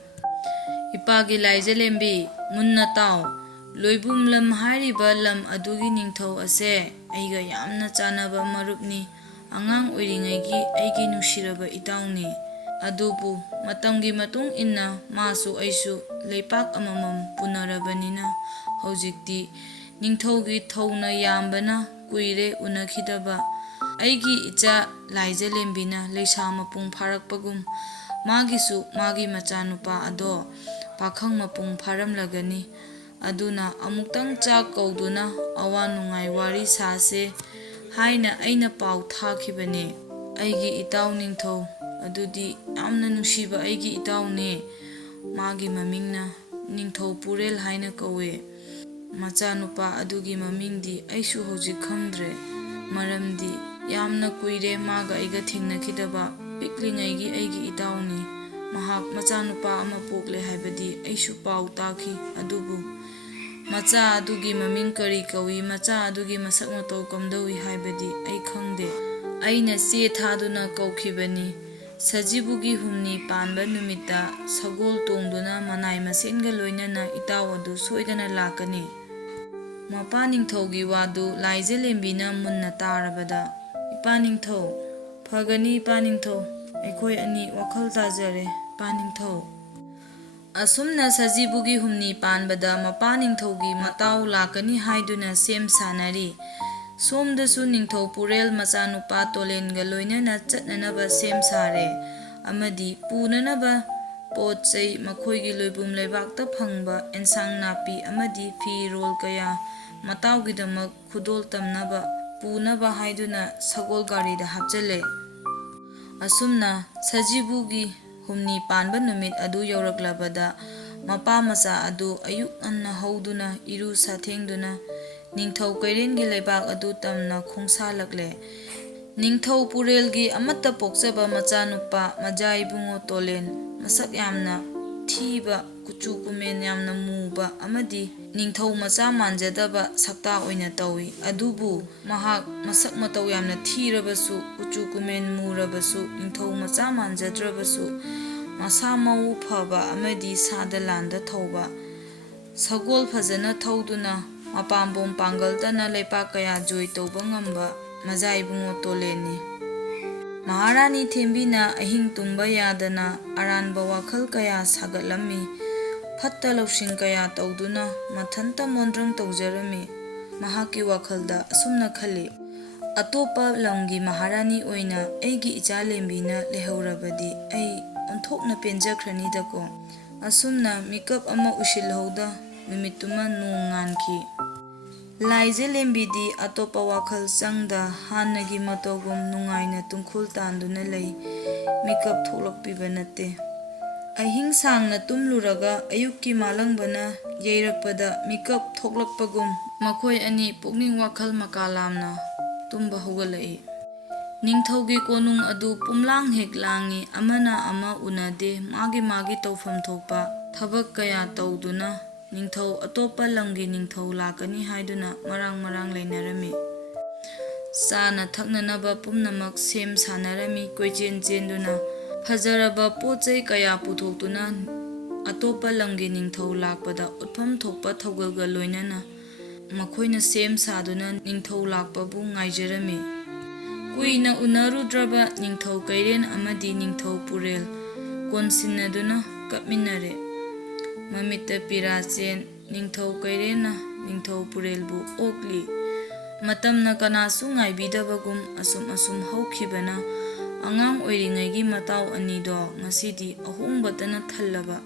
Ipagi laija lembi munna taw loibum lam hariba lam adugi ningthou ase aiga yamna chanaba marupni angang oiringaigi aigi nushiraba itawni adubu matamgi matung inna masu aisu leipak amamam punarabanina hojikti ningthougi thowna yambana kuire unakhidaba aigi icha laija lembina leisa mapung pharakpagum magisu magi machanupa ado pakhang mapung pharamlagani aduna amuktang chak kauduna awa nungai wari sase haina aina pau thakibane aigi itaw ningthou adudi amna nungsiba aigi itawne magi mamingna ningthou purel haina kawe machanupa adugi mamingdi aisu hojik khamdre maramdi yamna kuire maga aiga thingnakhidaba piklingaigi aigi itawni mahak machanupa ama pokle haibadi aisu pau takhi adubu macha adugi maming kari kawi macha adugi masak matau kamdawi haibadi ai khangde aina se thaduna kaukhibani sajibugi humni panba numita sagol tongduna manai masenga loinana itaw adu soidana lakani mapa ningthougi wadu laija lembina munna tarabada ipa ningthou phagani ipa ningthou aikhoi ani wakhal tajare ipa ningthou asumna sajibugi humni panbada mapa ningthougi mataw lakani haiduna sem sanari somdasu ningthou purel machanupa tolenga loinana chatnanaba sem sare amadi punanaba pochai makhoigi loibum leibakta phangba ensang napi amadi fi rol kaya matawgidamak khudol tamnaba punaba haiduna sagol gari da hapchale asumna sajibugi humni panba numit adu yauraklabada mapa macha adu ayuk anna hauduna iru sathengduna ningthou kairengi leibak adu tamna khongsalakle ningthou purelgi amatta pokchaba machanupa majai bungo tolen masak yamna thiba kuchu kumen yamna muba amadi ningthou macha manjadaba sakta oina tawi adubu mahak masak matau yamna thirabasu kuchu kumen murabasu ningthou macha manjadrabasu masa mau phaba amadi sadalanda thauba sagol phajana thauduna mapambom pangaltana leipa kaya joy tauba ngamba majai bungo toleni Maharani Thembina ahing tumba yadana aranba wakhal kaya sagatlammi fatta lawsing kaya tawduna mathanta mondrang tawjarami mahaki wakhalda asumna khali ꯑꯇꯣꯞꯄ ꯂꯝꯒꯤ ꯃꯍꯥꯔꯥꯅꯤ ꯑꯣꯏꯅ ꯑꯩꯒꯤ ꯏꯆꯥ ꯂꯦꯝꯕꯤꯅ ꯂꯩꯍꯧꯔꯕꯗꯤ ꯑꯩ ꯑꯣꯟꯊꯣꯛꯅ ꯄꯦꯟꯖꯈ꯭ꯔꯅꯤꯗꯀꯣ꯫ ꯑꯁꯨꯝꯅ ꯃꯤꯀꯞ ꯑꯃ ꯎꯏꯁꯤꯜꯍꯧꯗ ꯅꯨꯃꯤꯠꯇꯨꯃ ꯅꯣꯡ ꯉꯥꯟꯈꯤ꯫ ꯂꯥꯏꯖ ꯂꯦꯝꯕꯤꯗꯤ ꯑꯇꯣꯞꯄ ꯋꯥꯈꯜ ꯆꯪꯗ ꯍꯥꯟꯅꯒꯤ ꯃꯇꯧꯒꯨꯝ ꯅꯨꯡꯉꯥꯏꯅ ꯇꯨꯡꯈꯨꯜ ꯇꯥꯟꯗꯨꯅ ꯂꯩ, ꯃꯤꯀꯞ ꯊꯣꯛꯂꯛꯄꯤꯕ ꯅꯠꯇꯦ꯫ ꯑꯍꯤꯡ ꯁꯥꯡꯅ ꯇꯨꯝꯂꯨꯔꯒ ꯑꯌꯨꯛꯀꯤ ꯃꯥꯂꯪꯕꯅ ꯌꯩꯔꯛꯄꯗ ꯃꯤꯀꯞ ꯊꯣꯛꯂꯛꯄꯒꯨꯝ ꯃꯈꯣꯏ ꯑꯅꯤ ꯄꯨꯛꯅꯤꯡ ꯋꯥꯈꯜ ꯃꯀꯥꯂꯥꯝꯅ ꯇꯨꯝꯕ ꯍꯧꯒꯠꯂꯛꯏ꯫ ꯅꯤꯡꯊꯧꯒꯤ ꯀꯣꯅꯨꯡ ꯑꯗꯨ ꯄꯨꯝꯂꯥꯡ ꯍꯦꯛ ꯂꯥꯡꯏ꯫ ꯑꯃꯅ ꯑꯃ ꯎꯅꯗꯦ, ꯃꯥꯒꯤ ꯃꯥꯒꯤ ꯇꯧꯐꯝ ꯊꯣꯛꯄ ꯊꯕꯛ ꯀꯌꯥ ꯇꯧꯗꯨꯅ ꯅꯤꯡꯊꯧ ꯑꯇꯣꯞꯄ ꯂꯝꯒꯤ ꯅꯤꯡꯊꯧ ꯂꯥꯛꯀꯅꯤ ꯍꯥꯏꯗꯨꯅ ꯃꯔꯥꯡ ꯃꯔꯥꯡ ꯂꯩꯅꯔꯝꯃꯤ꯫ ꯆꯥꯅ ꯊꯛꯅꯅꯕ ꯄꯨꯝꯅꯃꯛ ꯁꯦꯝ ꯁꯥꯅꯔꯝꯃꯤ꯫ ꯀꯣꯏꯆꯦꯟ ꯆꯦꯟꯗꯨꯅ ꯐꯖꯔꯕ ꯄꯣꯠ ꯆꯩ ꯀꯌꯥ ꯄꯨꯊꯣꯛꯇꯨꯅ ꯑꯇꯣꯞꯄ ꯂꯝꯒꯤ ꯅꯤꯡꯊꯧ ꯂꯥꯛꯄꯗ ꯎꯠꯐꯝ ꯊꯣꯛꯄ ꯊꯧꯒꯜꯒ ꯂꯣꯏꯅꯅ ꯃꯈꯣꯏꯅ ꯁꯦꯝ ꯁꯥꯗꯨꯅ ꯅꯤꯡꯊꯧ ꯂꯥꯛꯄꯕꯨ ꯉꯥꯏꯖꯔꯝꯃꯤ꯫ ꯀꯨꯏꯅ ꯎꯅꯔꯨꯗ꯭ꯔꯕ ꯅꯤꯡꯊꯧ ꯀꯩꯔꯦꯟ ꯑꯃꯗꯤ ꯅꯤꯡꯊꯧ ꯄꯨꯔꯦꯜ ꯀꯣꯟꯁꯤꯟꯅꯗꯨꯅ ꯀꯞꯃꯤꯟꯅꯔꯦ꯫ ꯃꯃꯤꯠꯇ ꯄꯤꯔꯥ ꯆꯦꯟ ꯅꯤꯡꯊꯧ ꯀꯩꯔꯦꯟꯅ ꯅꯤꯡꯊꯧ ꯄꯨꯔꯦꯜꯕꯨ ꯑꯣꯛꯂꯤ꯫ ꯃꯇꯝꯅ ꯀꯅꯥꯁꯨ ꯉꯥꯏꯕꯤꯗꯕꯒꯨꯝ ꯑꯁꯨꯝ ꯍꯧꯈꯤꯕꯅ ꯑꯉꯥꯡ ꯑꯣꯏꯔꯤꯉꯩꯒꯤ ꯃꯇꯥꯎ ꯑꯅꯤꯗꯣ ꯉꯁꯤꯗꯤ ꯑꯍꯣꯡꯕꯇꯅ ꯊꯜꯂꯕ,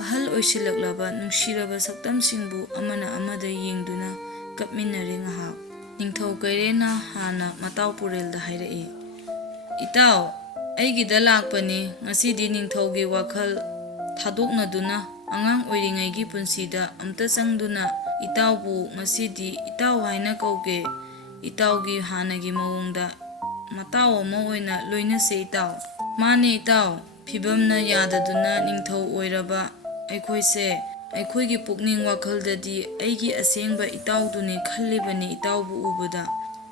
ꯑꯍꯜ ꯑꯣꯏꯁꯤꯜꯂꯛꯂꯕ ꯅꯨꯡꯁꯤꯔꯕ ꯁꯛꯇꯝꯁꯤꯡꯕꯨ ꯑꯃꯅ ꯑꯃꯗ ꯌꯦꯡꯗꯨꯅ ꯀꯞꯃꯤꯟꯅꯔꯦ ꯉꯍꯥꯛ꯫ ꯅꯤꯡꯊꯧ ꯀꯩꯔꯦꯟꯅ ꯍꯥꯟꯅ ꯃꯇꯥꯎ ꯄꯨꯔꯦꯜꯗ ꯍꯥꯏꯔꯛꯏ, "ꯏꯇꯥꯎ, ꯑꯩꯒꯤꯗ ꯂꯥꯛꯄꯅꯤ꯫ ꯉꯁꯤꯗꯤ ꯅꯤꯡꯊꯧꯒꯤ ꯋꯥꯈꯜ ꯊꯥꯗꯣꯛꯅꯗꯨꯅ ꯑꯉꯥꯡ ꯑꯣꯏꯔꯤꯉꯩꯒꯤ ꯄꯨꯟꯁꯤꯗ ꯑꯝꯇ ꯆꯪꯗꯨꯅ ꯏꯇꯥꯎꯕꯨ ꯉꯁꯤꯗꯤ ꯏꯇꯥꯎ ꯍꯥꯏꯅ ꯀꯧꯒꯦ꯫ ꯏꯇꯥꯎꯒꯤ ꯍꯥꯟꯅꯒꯤ ꯃꯑꯣꯡꯗ ꯃꯇꯥꯎ ꯑꯃ ꯑꯣꯏꯅ ꯂꯣꯏꯅꯁꯦ ꯏꯇꯥꯎ"꯫ "ꯃꯥꯅꯦ ꯏꯇꯥꯎ, ꯐꯤꯕꯝꯅ ꯌꯥꯗꯗꯨꯅ ꯅꯤꯡꯊꯧ ꯑꯣꯏꯔꯕ ꯑꯩꯈꯣꯏꯁꯦ ꯑꯩꯈꯣꯏꯒꯤ ꯄꯨꯛꯅꯤꯡ ꯋꯥꯈꯜꯗꯗꯤ ꯑꯩꯒꯤ ꯑꯁꯦꯡꯕ ꯏꯇꯥꯎꯗꯨꯅꯦ ꯈꯜꯂꯤꯕꯅꯤ ꯏꯇꯥꯎꯕꯨ ꯎꯕꯗ꯫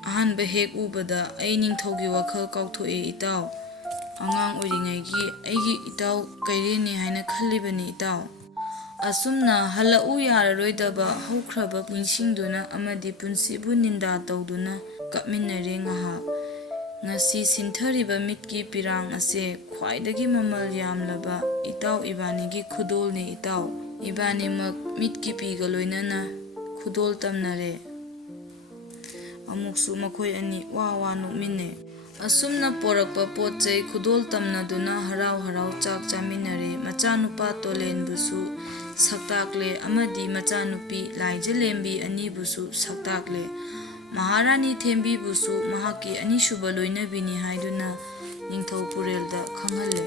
ꯑꯍꯥꯟꯕ ꯍꯦꯛ ꯎꯕꯗ ꯑꯩ ꯅꯤꯡꯊꯧꯒꯤ ꯋꯥꯈꯜ ꯀꯥꯎꯊꯣꯛꯑꯦ ꯏꯇꯥꯎ꯫ ꯑꯉꯥꯡ ꯑꯣꯏꯔꯤꯉꯩꯒꯤ ꯑꯩꯒꯤ ꯏꯇꯥꯎ ꯀꯩꯔꯦꯟꯅꯦ ꯍꯥꯏꯅ ꯈꯜꯂꯤꯕꯅꯤ ꯏꯇꯥꯎ"꯫ ꯑꯁꯨꯝꯅ ꯍꯜꯂꯛꯎ ꯌꯥꯔꯔꯣꯏꯗꯕ ꯍꯧꯈ꯭ꯔꯕ ꯅꯤꯡꯁꯤꯡꯗꯨꯅ ꯑꯃꯗꯤ ꯄꯨꯟꯁꯤꯕꯨ ꯅꯤꯟꯗꯥ ꯇꯧꯗꯨꯅ ꯀꯞꯃꯤꯟꯅꯔꯦ ꯉꯍꯥꯛ꯫ ꯉꯁꯤ ꯁꯤꯟꯊꯔꯤꯕ ꯃꯤꯠꯀꯤ ꯄꯤꯔꯥꯡ ꯑꯁꯦ ꯈ꯭ꯋꯥꯏꯗꯒꯤ ꯃꯃꯜ ꯌꯥꯝꯂꯕ ꯏꯇꯥꯎ ꯏꯕꯥꯅꯤꯒꯤ ꯈꯨꯗꯣꯜꯅꯦ ꯏꯇꯥꯎ꯫ ꯏꯕꯥꯅꯤꯃꯛ ꯃꯤꯠꯀꯤ ꯄꯤꯒ ꯂꯣꯏꯅꯅ ꯈꯨꯗꯣꯜ ꯇꯝꯅꯔꯦ꯫ ꯑꯃꯨꯛꯁꯨ ꯃꯈꯣꯏ ꯑꯅꯤ ꯋꯥ ꯋꯥ ꯅꯣꯛꯃꯤꯟꯅꯩ꯫ ꯑꯁꯨꯝꯅ ꯄꯣꯔꯛꯄ ꯄꯣꯠ ꯆꯩ ꯈꯨꯗꯣꯜ ꯇꯝꯅꯗꯨꯅ ꯍꯔꯥꯎ ꯍꯔꯥꯎ ꯆꯥꯛ ꯆꯥꯃꯤꯟꯅꯔꯦ꯫ ꯃꯆꯥꯅꯨꯄꯥ ꯇꯣꯂꯦꯟꯕꯨꯁꯨ ꯁꯛꯇꯥꯛꯂꯦ ꯑꯃꯗꯤ ꯃꯆꯥꯅꯨꯄꯤ ꯂꯥꯏꯖ ꯂꯦꯝꯕꯤ ꯑꯅꯤꯕꯨꯁꯨ ꯁꯛꯇꯥꯛꯂꯦ꯫ ꯃꯍꯥꯔꯥꯅꯤ ꯊꯦꯝꯕꯤꯕꯨꯁꯨ ꯃꯍꯥꯛꯀꯤ ꯑꯅꯤꯁꯨꯕ ꯂꯣꯏꯅꯕꯤꯅꯤ ꯍꯥꯏꯗꯨꯅ ꯅꯤꯡꯊꯧ ꯄꯨꯔꯦꯜꯗ ꯈꯪꯍꯜꯂꯦ꯫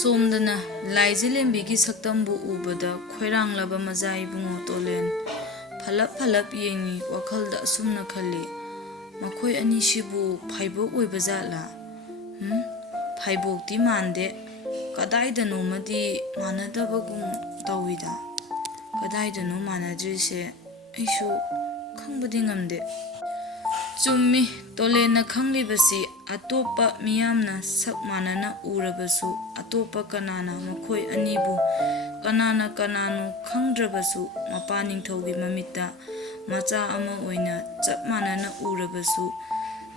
ꯁꯣꯝꯗꯅ ꯂꯥꯏꯖ ꯂꯦꯝꯕꯤꯒꯤ ꯁꯛꯇꯝꯕꯨ ꯎꯕꯗ ꯈꯣꯏꯔꯥꯡꯂꯕ ꯃꯆꯥ ꯏꯕꯨꯡꯉꯣ ꯇꯣꯂꯦꯟ ꯐꯂꯞ ꯌꯦꯡꯉꯤ꯫ ꯋꯥꯈꯜꯗ ꯑꯁꯨꯝꯅ ꯈꯜꯂꯤ, ꯃꯈꯣꯏ ꯑꯅꯤꯁꯤꯕꯨ ꯐꯥꯏꯕꯣꯛ ꯑꯣꯏꯕꯖꯥꯠꯂꯥ? ꯐꯥꯏꯕꯣꯛꯇꯤ ꯃꯥꯟꯗꯦ, ꯀꯗꯥꯏꯗꯅꯣꯃꯗꯤ ꯃꯥꯟꯅꯗꯕꯒꯨꯝ ꯇꯧꯏꯗ꯫ ꯀꯗꯥꯏꯗꯅꯣ ꯃꯥꯟꯅꯗ꯭ꯔꯤꯁꯦ ꯑꯩꯁꯨ ꯈꯪꯕꯗꯤ ꯉꯝꯗꯦ꯫ ꯆꯨꯝꯃꯤ, ꯇꯣꯂꯦꯟꯅ ꯈꯪꯂꯤꯕꯁꯤ ꯑꯇꯣꯞꯄ ꯃꯤꯌꯥꯝꯅ ꯁꯛ ꯃꯥꯟꯅꯅ ꯎꯔꯕꯁꯨ ꯑꯇꯣꯞꯄ ꯀꯅꯥꯅ ꯃꯈꯣꯏ ꯑꯅꯤꯕꯨ ꯀꯅꯥꯅꯣ ꯈꯪꯗ꯭ꯔꯕꯁꯨ ꯃꯄꯥ ꯅꯤꯡꯊꯧꯒꯤ ꯃꯃꯤꯠꯇ ꯃꯆꯥ ꯑꯃ ꯑꯣꯏꯅ ꯆꯞ ꯃꯥꯟꯅꯅ ꯎꯔꯕꯁꯨ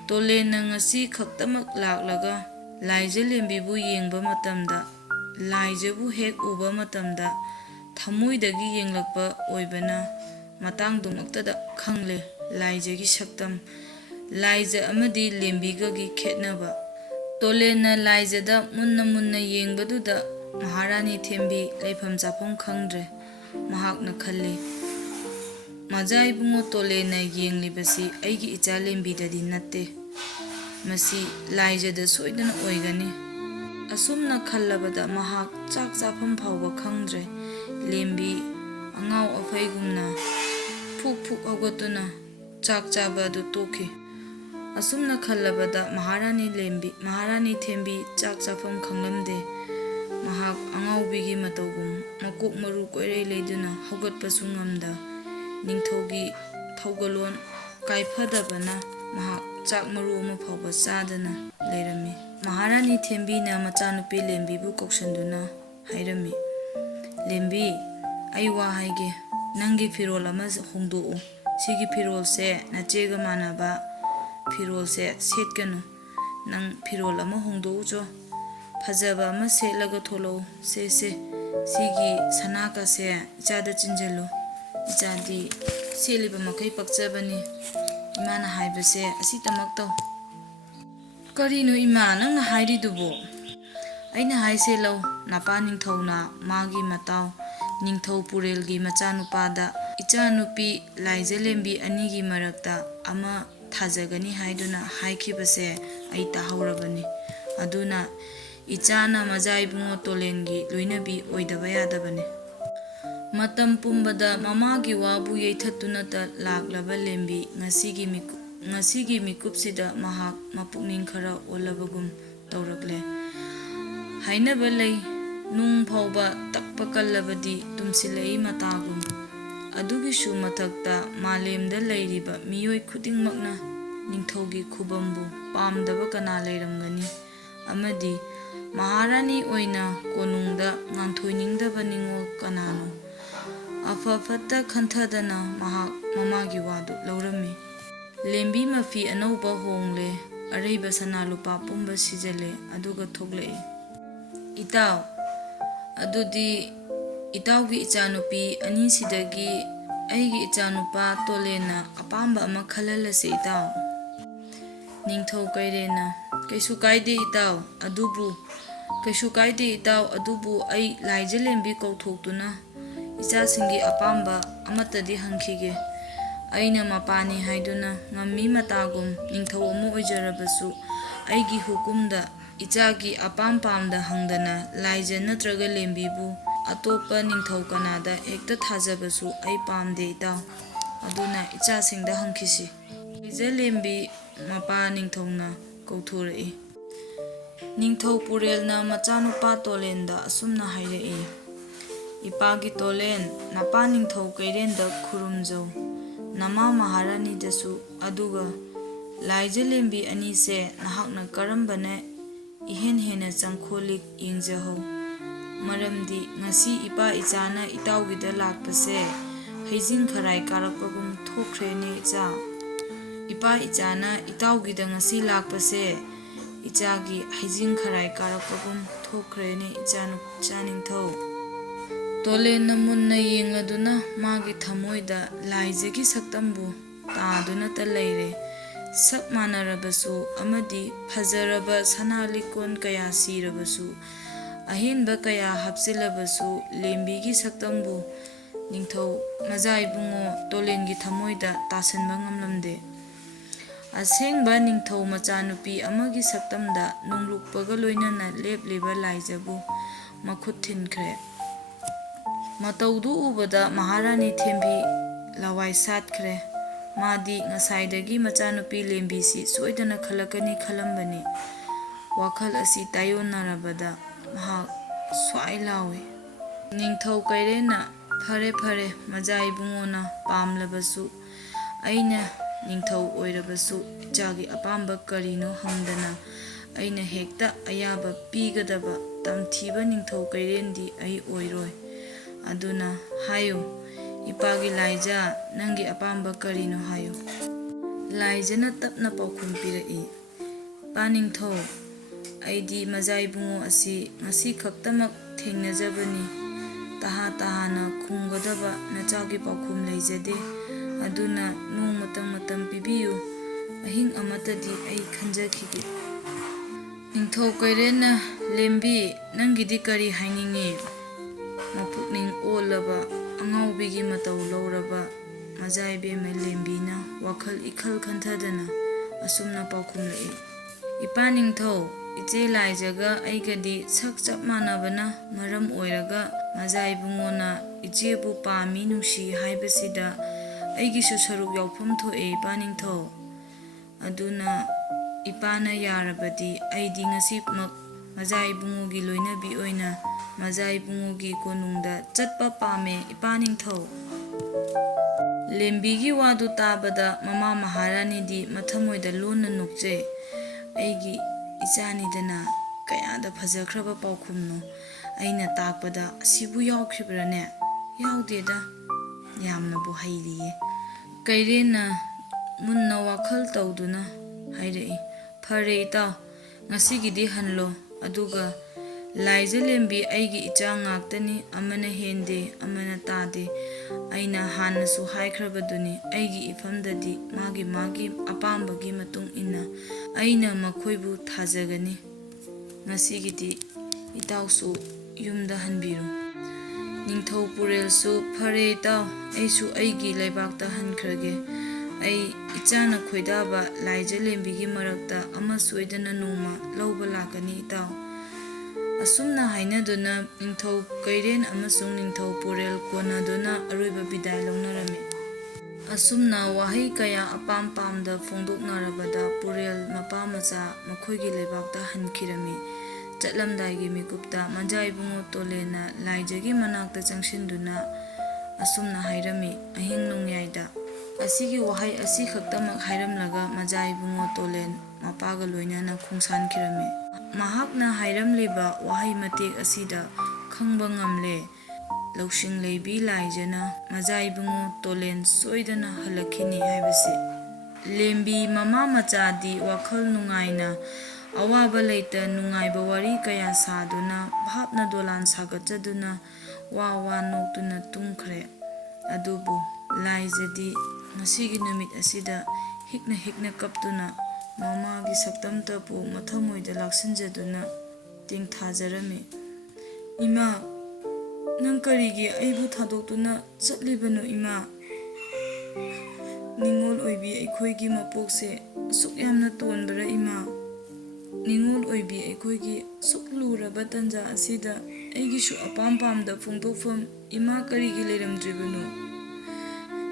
ꯇꯣꯂꯦꯟꯅ ꯉꯁꯤ ꯈꯛꯇꯃꯛ ꯂꯥꯛꯂꯒ ꯂꯥꯏꯖ ꯂꯦꯝꯕꯤꯕꯨ ꯌꯦꯡꯕ ꯃꯇꯝꯗ, ꯂꯥꯏꯖꯕꯨ ꯍꯦꯛ ꯎꯕ ꯃꯇꯝꯗ ꯊꯃꯣꯏꯗꯒꯤ ꯌꯦꯡꯂꯛꯄ ꯑꯣꯏꯕꯅ ꯃꯇꯥꯡꯗꯨꯃꯛꯇꯗ ꯈꯪꯂꯦ ꯂꯥꯏꯖꯒꯤ ꯁꯛꯇꯝ, ꯂꯥꯏꯖ ꯑꯃꯗꯤ ꯂꯦꯝꯕꯤꯒꯒꯤ ꯈꯦꯠꯅꯕ꯫ ꯇꯣꯂꯦꯟꯅ ꯂꯥꯏꯖꯗ ꯃꯨꯟꯅ ꯌꯦꯡꯕꯗꯨꯗ ꯃꯍꯥꯔꯥꯅꯤ ꯊꯦꯝꯕꯤ ꯂꯩꯐꯝ ꯆꯥꯐꯝ ꯈꯪꯗ꯭ꯔꯦ꯫ ꯃꯍꯥꯛꯅ ꯈꯜꯂꯤ, ꯃꯖꯥ ꯏꯕꯨꯡꯉꯣ ꯇꯣꯂꯦꯟꯅ ꯌꯦꯡꯂꯤꯕꯁꯤ ꯑꯩꯒꯤ ꯏꯆꯥ ꯂꯦꯝꯕꯤꯗꯗꯤ ꯅꯠꯇꯦ, ꯃꯁꯤ ꯂꯥꯏꯖꯗ ꯁꯣꯏꯗꯅ ꯑꯣꯏꯒꯅꯤ꯫ ꯑꯁꯨꯝꯅ ꯈꯜꯂꯕꯗ ꯃꯍꯥꯛ ꯆꯥꯛ ꯆꯥꯐꯝ ꯐꯥꯎꯕ ꯈꯪꯗ꯭ꯔꯦ꯫ ꯂꯦꯝꯕꯤ ꯑꯉꯥꯎ ꯑꯐꯩꯒꯨꯝꯅ ꯐꯨꯛ ꯍꯧꯒꯠꯇꯨꯅ ꯆꯥꯛ ꯆꯥꯕ ꯑꯗꯨ ꯇꯣꯛꯈꯤ꯫ ꯑꯁꯨꯝꯅ ꯈꯜꯂꯕꯗ ꯃꯍꯥꯔꯥꯅꯤ ꯊꯦꯝꯕꯤ ꯆꯥꯛ ꯆꯥꯐꯝ ꯈꯪꯂꯝꯗꯦ꯫ ꯃꯍꯥꯛ ꯑꯉꯥꯎꯕꯤꯒꯤ ꯃꯇꯧꯒꯨꯝ ꯃꯀꯣꯛ ꯃꯔꯨ ꯀꯣꯏꯔꯩ ꯂꯩꯗꯨꯅ ꯍꯧꯒꯠꯄꯁꯨ ꯉꯝꯗ ꯅꯤꯡꯊꯧꯒꯤ ꯊꯧꯒꯜꯂꯣꯟ ꯀꯥꯏꯐꯗꯕꯅ ꯃꯍꯥꯛ ꯆꯥꯛ ꯃꯔꯨ ꯑꯃ ꯐꯥꯎꯕ ꯆꯥꯗꯅ ꯂꯩꯔꯝꯃꯤ꯫ ꯃꯍꯥꯔꯥꯅꯤ ꯊꯦꯝꯕꯤꯅ ꯃꯆꯥꯅꯨꯄꯤ ꯂꯦꯝꯕꯤꯕꯨ ꯀꯧꯁꯤꯟꯗꯨꯅ ꯍꯥꯏꯔꯝꯃꯤ, "ꯂꯦꯝꯕꯤ, ꯑꯩ ꯋꯥ ꯍꯥꯏꯒꯦ, ꯅꯪꯒꯤ ꯐꯤꯔꯣꯜ ꯑꯃ ꯍꯣꯡꯗꯣꯛꯎ꯫ ꯁꯤꯒꯤ ꯐꯤꯔꯣꯜꯁꯦ ꯅꯆꯦꯒ ꯃꯥꯟꯅꯕ ꯐꯤꯔꯣꯜꯁꯦ ꯁꯦꯠꯀꯅꯨ꯫ ꯅꯪ ꯐꯤꯔꯣꯜ ꯑꯃ ꯍꯣꯡꯗꯣꯛꯎꯆꯣ, ꯐꯖꯕ ꯑꯃ ꯁꯦꯠꯂꯒ ꯊꯣꯛꯂꯛꯎ꯫ ꯁꯦ ꯁꯤꯒꯤ ꯁꯅꯥꯀꯁꯦ ꯏꯆꯥꯗ ꯆꯤꯟꯖꯜꯂꯨ, ꯏꯆꯥꯗꯤ ꯁꯦꯠꯂꯤꯕ ꯃꯈꯩ ꯄꯛꯆꯕꯅꯤ, ꯏꯃꯥꯅ ꯍꯥꯏꯕꯁꯦ ꯑꯁꯤꯇꯃꯛ ꯇꯧ꯫ ꯀꯔꯤꯅꯣ ꯏꯃꯥ ꯅꯪꯅ ꯍꯥꯏꯔꯤꯗꯨꯕꯨ? ꯑꯩꯅ ꯍꯥꯏꯁꯦ ꯂꯧ, ꯅꯄꯥ ꯅꯤꯡꯊꯧꯅ ꯃꯥꯒꯤ ꯃꯇꯥꯎ ꯅꯤꯡꯊꯧ ꯄꯨꯔꯦꯜꯒꯤ ꯃꯆꯥꯅꯨꯄꯥꯗ ꯏꯆꯥꯅꯨꯄꯤ ꯂꯥꯏꯖ ꯂꯦꯝꯕꯤ ꯑꯅꯤꯒꯤ ꯃꯔꯛꯇ ꯑꯃ ꯊꯥꯖꯒꯅꯤ ꯍꯥꯏꯗꯨꯅ ꯍꯥꯏꯈꯤꯕꯁꯦ ꯑꯩ ꯇꯥꯍꯧꯔꯕꯅꯤ꯫ ꯑꯗꯨꯅ ꯏꯆꯥꯅ ꯃꯖꯥ ꯏꯕꯨꯡꯉꯣ ꯇꯣꯂꯦꯟꯒꯤ ꯂꯣꯏꯅꯕꯤ ꯑꯣꯏꯗꯕ ꯌꯥꯗꯕꯅꯤ꯫ ꯃꯇꯝ ꯄꯨꯝꯕꯗ ꯃꯃꯥꯒꯤ ꯋꯥꯕꯨ ꯌꯩꯊꯠꯇꯨꯅꯇ ꯂꯥꯛꯂꯕ ꯂꯦꯝꯕꯤ ꯉꯁꯤꯒꯤ ꯃꯤꯀꯨꯞꯁꯤꯗ ꯃꯍꯥꯛ ꯃꯄꯨꯛꯅꯤꯡ ꯈꯔ ꯑꯣꯜꯂꯕꯒꯨꯝ ꯇꯧꯔꯛꯂꯦ꯫ ꯍꯥꯏꯅꯕ ꯂꯩ, ꯅꯨꯡ ꯐꯥꯎꯕ ꯇꯛꯄ ꯀꯜꯂꯕꯗꯤ ꯇꯨꯝꯁꯤꯜꯂꯛꯏ ꯃꯇꯥꯒꯨꯝ꯫ ꯑꯗꯨꯒꯤꯁꯨ ꯃꯊꯛꯇ ꯃꯥꯂꯦꯝꯗ ꯂꯩꯔꯤꯕ ꯃꯤꯑꯣꯏ ꯈꯨꯗꯤꯡꯃꯛꯅ ꯅꯤꯡꯊꯧꯒꯤ ꯈꯨꯕꯝꯕꯨ ꯄꯥꯝꯗꯕ ꯀꯅꯥ ꯂꯩꯔꯝꯒꯅꯤ? ꯑꯃꯗꯤ ꯃꯍꯥꯔꯥꯅꯤ ꯑꯣꯏꯅ ꯀꯣꯅꯨꯡꯗ ꯉꯥꯟꯊꯣꯏꯅꯤꯡꯗꯕ ꯅꯤꯡꯉꯣꯜ ꯀꯅꯥꯅꯣ? ꯑꯐ ꯐꯠꯇ ꯈꯟꯊꯗꯅ ꯃꯍꯥꯛ ꯃꯃꯥꯒꯤ ꯋꯥꯗꯨ ꯂꯧꯔꯝꯃꯤ꯫ ꯂꯦꯝꯕꯤ ꯃꯐꯤ ꯑꯅꯧꯕ ꯍꯣꯡꯂꯦ, ꯑꯔꯩꯕ ꯁꯅꯥ ꯂꯨꯄꯥ ꯄꯨꯝꯕ ꯁꯤꯖꯜꯂꯦ, ꯑꯗꯨꯒ ꯊꯣꯛꯂꯛꯏ꯫ ꯏꯇꯥꯎ, ꯑꯗꯨꯗꯤ ꯏꯇꯥꯎꯒꯤ ꯏꯆꯥꯅꯨꯄꯤ ꯑꯅꯤꯁꯤꯗꯒꯤ ꯑꯩꯒꯤ ꯏꯆꯥꯅꯨꯄꯥ ꯇꯣꯂꯦꯟꯅ ꯑꯄꯥꯝꯕ ꯑꯃ ꯈꯜꯍꯜꯂꯁꯤ ꯏꯇꯥꯎ꯫ ꯅꯤꯡꯊꯧ ꯀꯩꯔꯦꯟꯅ ꯀꯩꯁꯨ ꯀꯥꯏꯗꯦ ꯏꯇꯥꯎ, ꯑꯗꯨꯕꯨ ꯑꯩ ꯂꯥꯏꯖ ꯂꯦꯝꯕꯤ ꯀꯧꯊꯣꯛꯇꯨꯅ ꯏꯆꯥꯁꯤꯡꯒꯤ ꯑꯄꯥꯝꯕ ꯑꯃꯠꯇꯗꯤ ꯍꯪꯈꯤꯒꯦ꯫ ꯑꯩꯅ ꯃꯄꯥꯅꯤ ꯍꯥꯏꯗꯨꯅ ꯉꯝꯃꯤ ꯃꯇꯥꯒꯨꯝ ꯅꯤꯡꯊꯧ ꯑꯃ ꯑꯣꯏꯖꯔꯕꯁꯨ ꯑꯩꯒꯤ ꯍꯨꯀꯨꯝꯗ ꯏꯆꯥꯒꯤ ꯑꯄꯥꯝ ꯄꯥꯝꯗ ꯍꯪꯗꯅ ꯂꯥꯏꯖ ꯅꯠꯇ꯭ꯔꯒ ꯂꯦꯝꯕꯤꯕꯨ ꯑꯇꯣꯞꯄ ꯅꯤꯡꯊꯧ ꯀꯅꯥꯗ ꯍꯦꯛꯇ ꯊꯥꯖꯕꯁꯨ ꯑꯩ ꯄꯥꯝꯗꯦ ꯏꯇꯥꯎ꯫ ꯑꯗꯨꯅ ꯏꯆꯥꯁꯤꯡꯗ ꯍꯪꯈꯤꯁꯤ꯫ ꯂꯥꯏꯖ ꯂꯦꯝꯕꯤ ꯃꯄꯥ ꯅꯤꯡꯊꯧꯅ ꯀꯧꯊꯣꯔꯛꯏ꯫ ꯅꯤꯡꯊꯧ ꯄꯨꯔꯦꯜꯅ ꯃꯆꯥꯅꯨꯄꯥ ꯇꯣꯂꯦꯟꯗ ꯑꯁꯨꯝꯅ ꯍꯥꯏꯔꯛꯏ: ꯏꯄꯥꯒꯤ ꯇꯣꯂꯦꯟ, ꯅꯄꯥ ꯅꯤꯡꯊꯧ ꯀꯩꯔꯦꯟꯗ ꯈꯨꯔꯨꯝꯖꯧ, ꯅꯃꯥ ꯃꯍꯥꯔꯥꯅꯤꯗꯁꯨ, ꯑꯗꯨꯒ ꯂꯥꯏꯖ ꯂꯦꯝꯕꯤ ꯑꯅꯤꯁꯦ ꯅꯍꯥꯛꯅ ꯀꯔꯝꯕꯅ ꯏꯍꯦꯟ ꯍꯦꯟꯅ ꯆꯪꯈꯣꯜꯂꯤ ꯌꯦꯡꯖꯍꯧ꯫ ꯃꯔꯝꯗꯤ ꯉꯁꯤ ꯏꯄꯥ ꯏꯆꯥꯅ ꯏꯇꯥꯎꯒꯤꯗ ꯂꯥꯛꯄꯁꯦ ꯍꯩꯖꯤꯡ ꯈꯔꯥꯏ ꯀꯥꯔꯛꯄꯒꯨꯝ ꯊꯣꯛꯈ꯭ꯔꯦꯅꯦ ꯏꯆꯥ꯫ ꯏꯄꯥ ꯏꯆꯥꯅ ꯏꯇꯥꯎꯒꯤꯗ ꯉꯁꯤ ꯂꯥꯛꯄꯁꯦ ꯏꯆꯥꯒꯤ ꯍꯩꯖꯤꯡ ꯈꯔꯥꯏ ꯀꯥꯔꯛꯄꯒꯨꯝ ꯊꯣꯛꯈ꯭ꯔꯦꯅꯦ ꯏꯆꯥ ꯅꯤꯡꯊꯧ꯫ ꯇꯣꯂꯦꯟꯅ ꯃꯨꯟꯅ ꯌꯦꯡꯂꯗꯨꯅ ꯃꯥꯒꯤ ꯊꯃꯣꯏꯗ ꯂꯥꯏꯖꯒꯤ ꯁꯛꯇꯝꯕꯨ ꯇꯥꯗꯨꯅꯇ ꯂꯩꯔꯦ꯫ ꯁꯛ ꯃꯥꯟꯅꯔꯕꯁꯨ ꯑꯃꯗꯤ ꯐꯖꯔꯕ ꯁꯅꯥ ꯂꯤꯛꯀꯣꯟ ꯀꯌꯥ ꯁꯤꯔꯕꯁꯨ, ꯑꯍꯦꯟꯕ ꯀꯌꯥ ꯍꯥꯞꯆꯤꯜꯂꯕꯁꯨ ꯂꯦꯝꯕꯤꯒꯤ ꯁꯛꯇꯝꯕꯨ ꯅꯤꯡꯊꯧ ꯃꯖꯥ ꯏꯕꯨꯡꯉꯣ ꯇꯣꯂꯦꯟꯒꯤ ꯊꯃꯣꯏꯗ ꯇꯥꯁꯤꯟꯕ ꯉꯝꯂꯝꯗꯦ꯫ ꯑꯁꯦꯡꯕ ꯅꯤꯡꯊꯧ ꯃꯆꯥꯅꯨꯄꯤ ꯑꯃꯒꯤ ꯁꯛꯇꯝꯗ ꯅꯣꯡꯂꯨꯛꯄꯒ ꯂꯣꯏꯅꯅ ꯂꯦꯞꯂꯤꯕ ꯂꯥꯏꯖꯕꯨ ꯃꯈꯨꯠ ꯊꯤꯟꯈ꯭ꯔꯦ꯫ ꯃꯇꯧꯗꯨ ꯎꯕꯗ ꯃꯍꯥꯔꯥꯅꯤ ꯊꯦꯝꯕꯤ ꯂꯋꯥꯏ ꯁꯥꯠꯈ꯭ꯔꯦ꯫ ꯃꯥꯗꯤ ꯉꯁꯥꯏꯗꯒꯤ ꯃꯆꯥꯅꯨꯄꯤ ꯂꯦꯝꯕꯤꯁꯤ ꯁꯣꯏꯗꯅ ꯈꯜꯂꯛꯀꯅꯤ ꯈꯜꯂꯝꯕꯅꯤ꯫ ꯋꯥꯈꯜ ꯑꯁꯤ ꯇꯥꯏꯑꯣꯟꯅꯔꯕꯗ ꯃꯍꯥꯛ ꯁ꯭ꯋꯥꯏ ꯂꯥꯎꯏ꯫ ꯅꯤꯡꯊꯧ ꯀꯩꯔꯦꯟꯅ ꯐꯔꯦ ꯐꯔꯦ, ꯃꯖꯥ ꯏꯕꯨꯡꯉꯣꯅ ꯄꯥꯝꯂꯕꯁꯨ, ꯑꯩꯅ ꯅꯤꯡꯊꯧ ꯑꯣꯏꯔꯕꯁꯨ ꯏꯆꯥꯒꯤ ꯑꯄꯥꯝꯕ ꯀꯔꯤꯅꯣ ꯍꯪꯗꯅ ꯑꯩꯅ ꯍꯦꯛꯇ ꯑꯌꯥꯕ ꯄꯤꯒꯗꯕ ꯇꯝꯊꯤꯕ ꯅꯤꯡꯊꯧ ꯀꯩꯔꯦꯟꯗꯤ ꯑꯩ ꯑꯣꯏꯔꯣꯏ꯫ ꯑꯗꯨꯅ ꯍꯥꯏꯌꯨ, ꯏꯄꯥꯒꯤ ꯂꯥꯏꯖ, ꯅꯪꯒꯤ ꯑꯄꯥꯝꯕ ꯀꯔꯤꯅꯣ ꯍꯥꯏꯌꯨ꯫ ꯂꯥꯏꯖꯅ ꯇꯞꯅ ꯄꯥꯎꯈꯨꯝ ꯄꯤꯔꯛꯏ: ꯏꯄꯥ ꯅꯤꯡꯊꯧ, ꯑꯩꯗꯤ ꯃꯖꯥ ꯏꯕꯨꯡꯉꯣ ꯑꯁꯤ ꯉꯁꯤ ꯈꯛꯇꯃꯛ ꯊꯦꯡꯅꯖꯕꯅꯤ꯫ ꯇꯍꯥ-ꯇꯍꯥꯅ ꯈꯨꯝꯒꯗꯕ ꯅꯆꯥꯒꯤ ꯄꯥꯎꯈꯨꯝ ꯂꯩꯖꯗꯦ꯫ ꯑꯗꯨꯅ ꯅꯣꯡꯃꯇꯪ ꯃꯇꯝ ꯄꯤꯕꯤꯌꯨ, ꯑꯍꯤꯡ ꯑꯃꯇꯗꯤ ꯑꯩ ꯈꯟꯖꯈꯤꯒꯦ꯫ ꯅꯤꯡꯊꯧ ꯀꯩꯔꯦꯟꯅ ꯂꯦꯝꯕꯤ, ꯅꯪꯒꯤꯗꯤ ꯀꯔꯤ ꯍꯥꯏꯅꯤꯡꯉꯤ? ꯃꯄꯨꯛꯅꯤꯡ ꯑꯣꯜꯂꯕ, ꯑꯉꯥꯎꯕꯤꯒꯤ ꯃꯇꯧ ꯂꯧꯔꯕ ꯃꯖꯥ ꯏꯕꯦꯝꯃ ꯂꯦꯝꯕꯤꯅ ꯋꯥꯈꯜ ꯏꯈꯜ ꯈꯟꯊꯗꯅ ꯑꯁꯨꯝꯅ ꯄꯥꯎꯈꯨꯝꯂꯛꯏ: ꯏꯄꯥ ꯅꯤꯡꯊꯧ, ꯏꯆꯦ ꯂꯥꯏꯖꯒ ꯑꯩꯒꯗꯤ ꯁꯛ ꯆꯞ ꯃꯥꯟꯅꯕꯅ ꯃꯔꯝ ꯑꯣꯏꯔꯒ ꯃꯖꯥ ꯏꯕꯨꯡꯉꯣꯅ ꯏꯆꯦꯕꯨ ꯄꯥꯝꯃꯤ ꯅꯨꯡꯁꯤ ꯍꯥꯏꯕꯁꯤꯗ ꯑꯩꯒꯤꯁꯨ ꯁꯔꯨꯛ ꯌꯥꯎꯐꯝ ꯊꯣꯛꯑꯦ ꯏꯄꯥ ꯅꯤꯡꯊꯧ꯫ ꯑꯗꯨꯅ ꯏꯄꯥꯅ ꯌꯥꯔꯕꯗꯤ ꯑꯩꯗꯤ ꯉꯁꯤꯃꯛ ꯃꯖꯥ ꯏꯕꯨꯡꯉꯣꯒꯤ ꯂꯣꯏꯅꯕꯤ ꯑꯣꯏꯅ ꯃꯖꯥ ꯏꯕꯨꯡꯉꯣꯒꯤ ꯀꯣꯅꯨꯡꯗ ꯆꯠꯄ ꯄꯥꯝꯃꯦ ꯏꯄꯥ ꯅꯤꯡꯊꯧ꯫ ꯂꯦꯝꯕꯤꯒꯤ ꯋꯥꯗꯨ ꯇꯥꯕꯗ ꯃꯃꯥ ꯃꯍꯥꯔꯥꯅꯤꯗꯤ ꯃꯊꯃꯣꯏꯗ ꯂꯣꯟꯅ ꯅꯣꯛꯆꯩ꯫ ꯑꯩꯒꯤ ꯏꯆꯥꯅꯤꯗꯅ, ꯀꯌꯥꯗ ꯐꯖꯈ꯭ꯔꯕ ꯄꯥꯎꯈꯨꯝꯅꯣ! ꯑꯩꯅ ꯇꯥꯛꯄꯗ ꯑꯁꯤꯕꯨ ꯌꯥꯎꯈꯤꯕ꯭ꯔꯅꯦ? ꯌꯥꯎꯗꯦꯗ, ꯌꯥꯝꯅꯕꯨ ꯍꯩꯔꯤꯌꯦ꯫ ꯀꯩꯔꯦꯟꯅ ꯃꯨꯟꯅ ꯋꯥꯈꯜ ꯇꯧꯗꯨꯅ ꯍꯥꯏꯔꯛꯏ: ꯐꯔꯦ ꯏꯇꯥꯎ, ꯉꯁꯤꯒꯤꯗꯤ ꯍꯟꯂꯣ, ꯑꯗꯨꯒ ꯂꯥꯏꯖ ꯂꯦꯝꯕꯤ ꯑꯩꯒꯤ ꯏꯆꯥ ꯉꯥꯛꯇꯅꯤ, ꯑꯃꯅ ꯍꯦꯟꯗꯦ ꯑꯃꯅ ꯇꯥꯗꯦ꯫ ꯑꯩꯅ ꯍꯥꯟꯅꯁꯨ ꯍꯥꯏꯈ꯭ꯔꯕꯗꯨꯅꯤ, ꯑꯩꯒꯤ ꯏꯐꯝꯗꯗꯤ ꯃꯥꯒꯤ ꯑꯄꯥꯝꯕꯒꯤ ꯃꯇꯨꯡ ꯏꯟꯅ ꯑꯩꯅ ꯃꯈꯣꯏꯕꯨ ꯊꯥꯖꯒꯅꯤ꯫ ꯉꯁꯤꯒꯤꯗꯤ ꯏꯇꯥꯎꯁꯨ ꯌꯨꯝꯗ ꯍꯟꯕꯤꯔꯣ꯫ ꯅꯤꯡꯊꯧ ꯄꯨꯔꯦꯜꯁꯨ ꯐꯔꯦ ꯏꯇꯥꯎ, ꯑꯩꯁꯨ ꯑꯩꯒꯤ ꯂꯩꯕꯥꯛꯇ ꯍꯟꯈ꯭ꯔꯒꯦ꯫ ꯑꯩ ꯏꯆꯥꯅ ꯈꯣꯏꯗꯥꯕ ꯂꯥꯏꯖ ꯂꯦꯝꯕꯤꯒꯤ ꯃꯔꯛꯇ ꯑꯃ ꯁꯣꯏꯗꯅ ꯅꯣꯡꯃ ꯂꯧꯕ ꯂꯥꯛꯀꯅꯤ ꯏꯇꯥꯎ꯫ ꯑꯁꯨꯝꯅ ꯍꯥꯏꯅꯗꯨꯅ ꯅꯤꯡꯊꯧ ꯀꯩꯔꯦꯟ ꯑꯃꯁꯨꯡ ꯅꯤꯡꯊꯧ ꯄꯨꯔꯦꯜ ꯀꯣꯟꯅꯗꯨꯅ ꯑꯔꯣꯏꯕ ꯕꯤꯗꯥꯏ ꯂꯧꯅꯔꯝꯃꯤ꯫ ꯑꯁꯨꯝꯅ ꯋꯥꯍꯩ ꯀꯌꯥ ꯑꯄꯥꯝ ꯄꯥꯝꯗ ꯐꯣꯡꯗꯣꯛꯅꯔꯕꯗ ꯄꯨꯔꯦꯜ ꯃꯄꯥ ꯃꯆꯥ ꯃꯈꯣꯏꯒꯤ ꯂꯩꯕꯥꯛꯇ ꯍꯟꯈꯤꯔꯝꯃꯤ꯫ ꯆꯠꯂꯝꯗꯥꯏꯒꯤ ꯃꯤꯀꯨꯞꯇ ꯃꯖꯥ ꯏꯕꯨꯡꯉꯣ ꯇꯣꯂꯦꯟꯅ ꯂꯥꯏꯖꯒꯤ ꯃꯅꯥꯛꯇ ꯆꯪꯁꯤꯟꯗꯨꯅ ꯑꯁꯨꯝꯅ ꯍꯥꯏꯔꯝꯃꯤ, ꯑꯍꯤꯡ ꯅꯣꯡꯌꯥꯏꯗ꯫ ꯑꯁꯤꯒꯤ ꯋꯥꯍꯩ ꯑꯁꯤ ꯈꯛꯇꯃꯛ ꯍꯥꯏꯔꯝꯂꯒ ꯃꯖꯥ ꯏꯕꯨꯡꯉꯣ ꯇꯣꯂꯦꯟ ꯃꯄꯥꯒ ꯂꯣꯏꯅꯅ ꯈꯣꯡꯁꯥꯟꯈꯤꯔꯝꯃꯤ꯫ ꯃꯍꯥꯛꯅ ꯍꯥꯏꯔꯝꯂꯤꯕ ꯋꯥꯍꯩ ꯃꯇꯦꯛ ꯑꯁꯤꯗ ꯈꯪꯕ ꯉꯝꯂꯦ ꯂꯧꯁꯤꯡ ꯂꯩꯕꯤ ꯂꯥꯏꯖꯅ ꯃꯖꯥ ꯏꯕꯨꯡꯉꯣ ꯇꯣꯂꯦꯟ ꯁꯣꯏꯗꯅ ꯍꯜꯂꯛꯈꯤꯅꯤ ꯍꯥꯏꯕꯁꯤ꯫ ꯂꯦꯝꯕꯤ ꯃꯃꯥ ꯃꯆꯥꯗꯤ ꯋꯥꯈꯜ ꯅꯨꯡꯉꯥꯏꯅ ꯑꯋꯥꯕ ꯂꯩꯇ ꯅꯨꯡꯉꯥꯏꯕ ꯋꯥꯔꯤ ꯀꯌꯥ ꯁꯥꯗꯨꯅ ꯚꯥꯞꯅ ꯗꯣꯂꯥꯟ ꯁꯥꯒꯠꯆꯗꯨꯅ ꯋꯥ ꯋꯥ ꯅꯣꯛꯇꯨꯅ ꯇꯨꯝꯈ꯭ꯔꯦ꯫ ꯑꯗꯨꯕꯨ ꯂꯥꯏꯖꯗꯤ ꯉꯁꯤꯒꯤ ꯅꯨꯃꯤꯠ ꯑꯁꯤꯗ ꯍꯤꯛꯅ ꯍꯤꯛꯅ ꯀꯞꯇꯨꯅ ꯃꯃꯥꯒꯤ ꯁꯛꯇꯝꯇꯕꯨ ꯃꯊꯃꯣꯏꯗ ꯂꯥꯛꯁꯤꯟꯖꯗꯨꯅ ꯇꯦꯡꯊꯥꯖꯔꯝꯃꯤ꯫ ꯏꯃꯥ, ꯅꯪ ꯀꯔꯤꯒꯤ ꯑꯩꯕꯨ ꯊꯥꯗꯣꯛꯇꯨꯅ ꯆꯠꯂꯤꯕꯅꯣ ꯏꯃꯥ? ꯅꯤꯡꯉꯣꯜ ꯑꯣꯏꯕꯤ ꯑꯩꯈꯣꯏꯒꯤ ꯃꯄꯣꯛꯁꯦ ꯑꯁꯨꯛ ꯌꯥꯝꯅ ꯇꯣꯟꯕꯔꯥ ꯏꯃꯥ? ꯅꯤꯡꯉꯣꯜ ꯑꯣꯏꯕꯤ ꯑꯩꯈꯣꯏꯒꯤ ꯑꯁꯨꯛ ꯂꯨꯔꯕ ꯇꯟꯖꯥ ꯑꯁꯤꯗ ꯑꯩꯒꯤꯁꯨ ꯑꯄꯥꯝ ꯄꯥꯝꯗ ꯐꯣꯡꯗꯣꯛꯐꯝ ꯏꯃꯥ ꯀꯔꯤꯒꯤ ꯂꯩꯔꯝꯗ꯭ꯔꯤꯕꯅꯣ?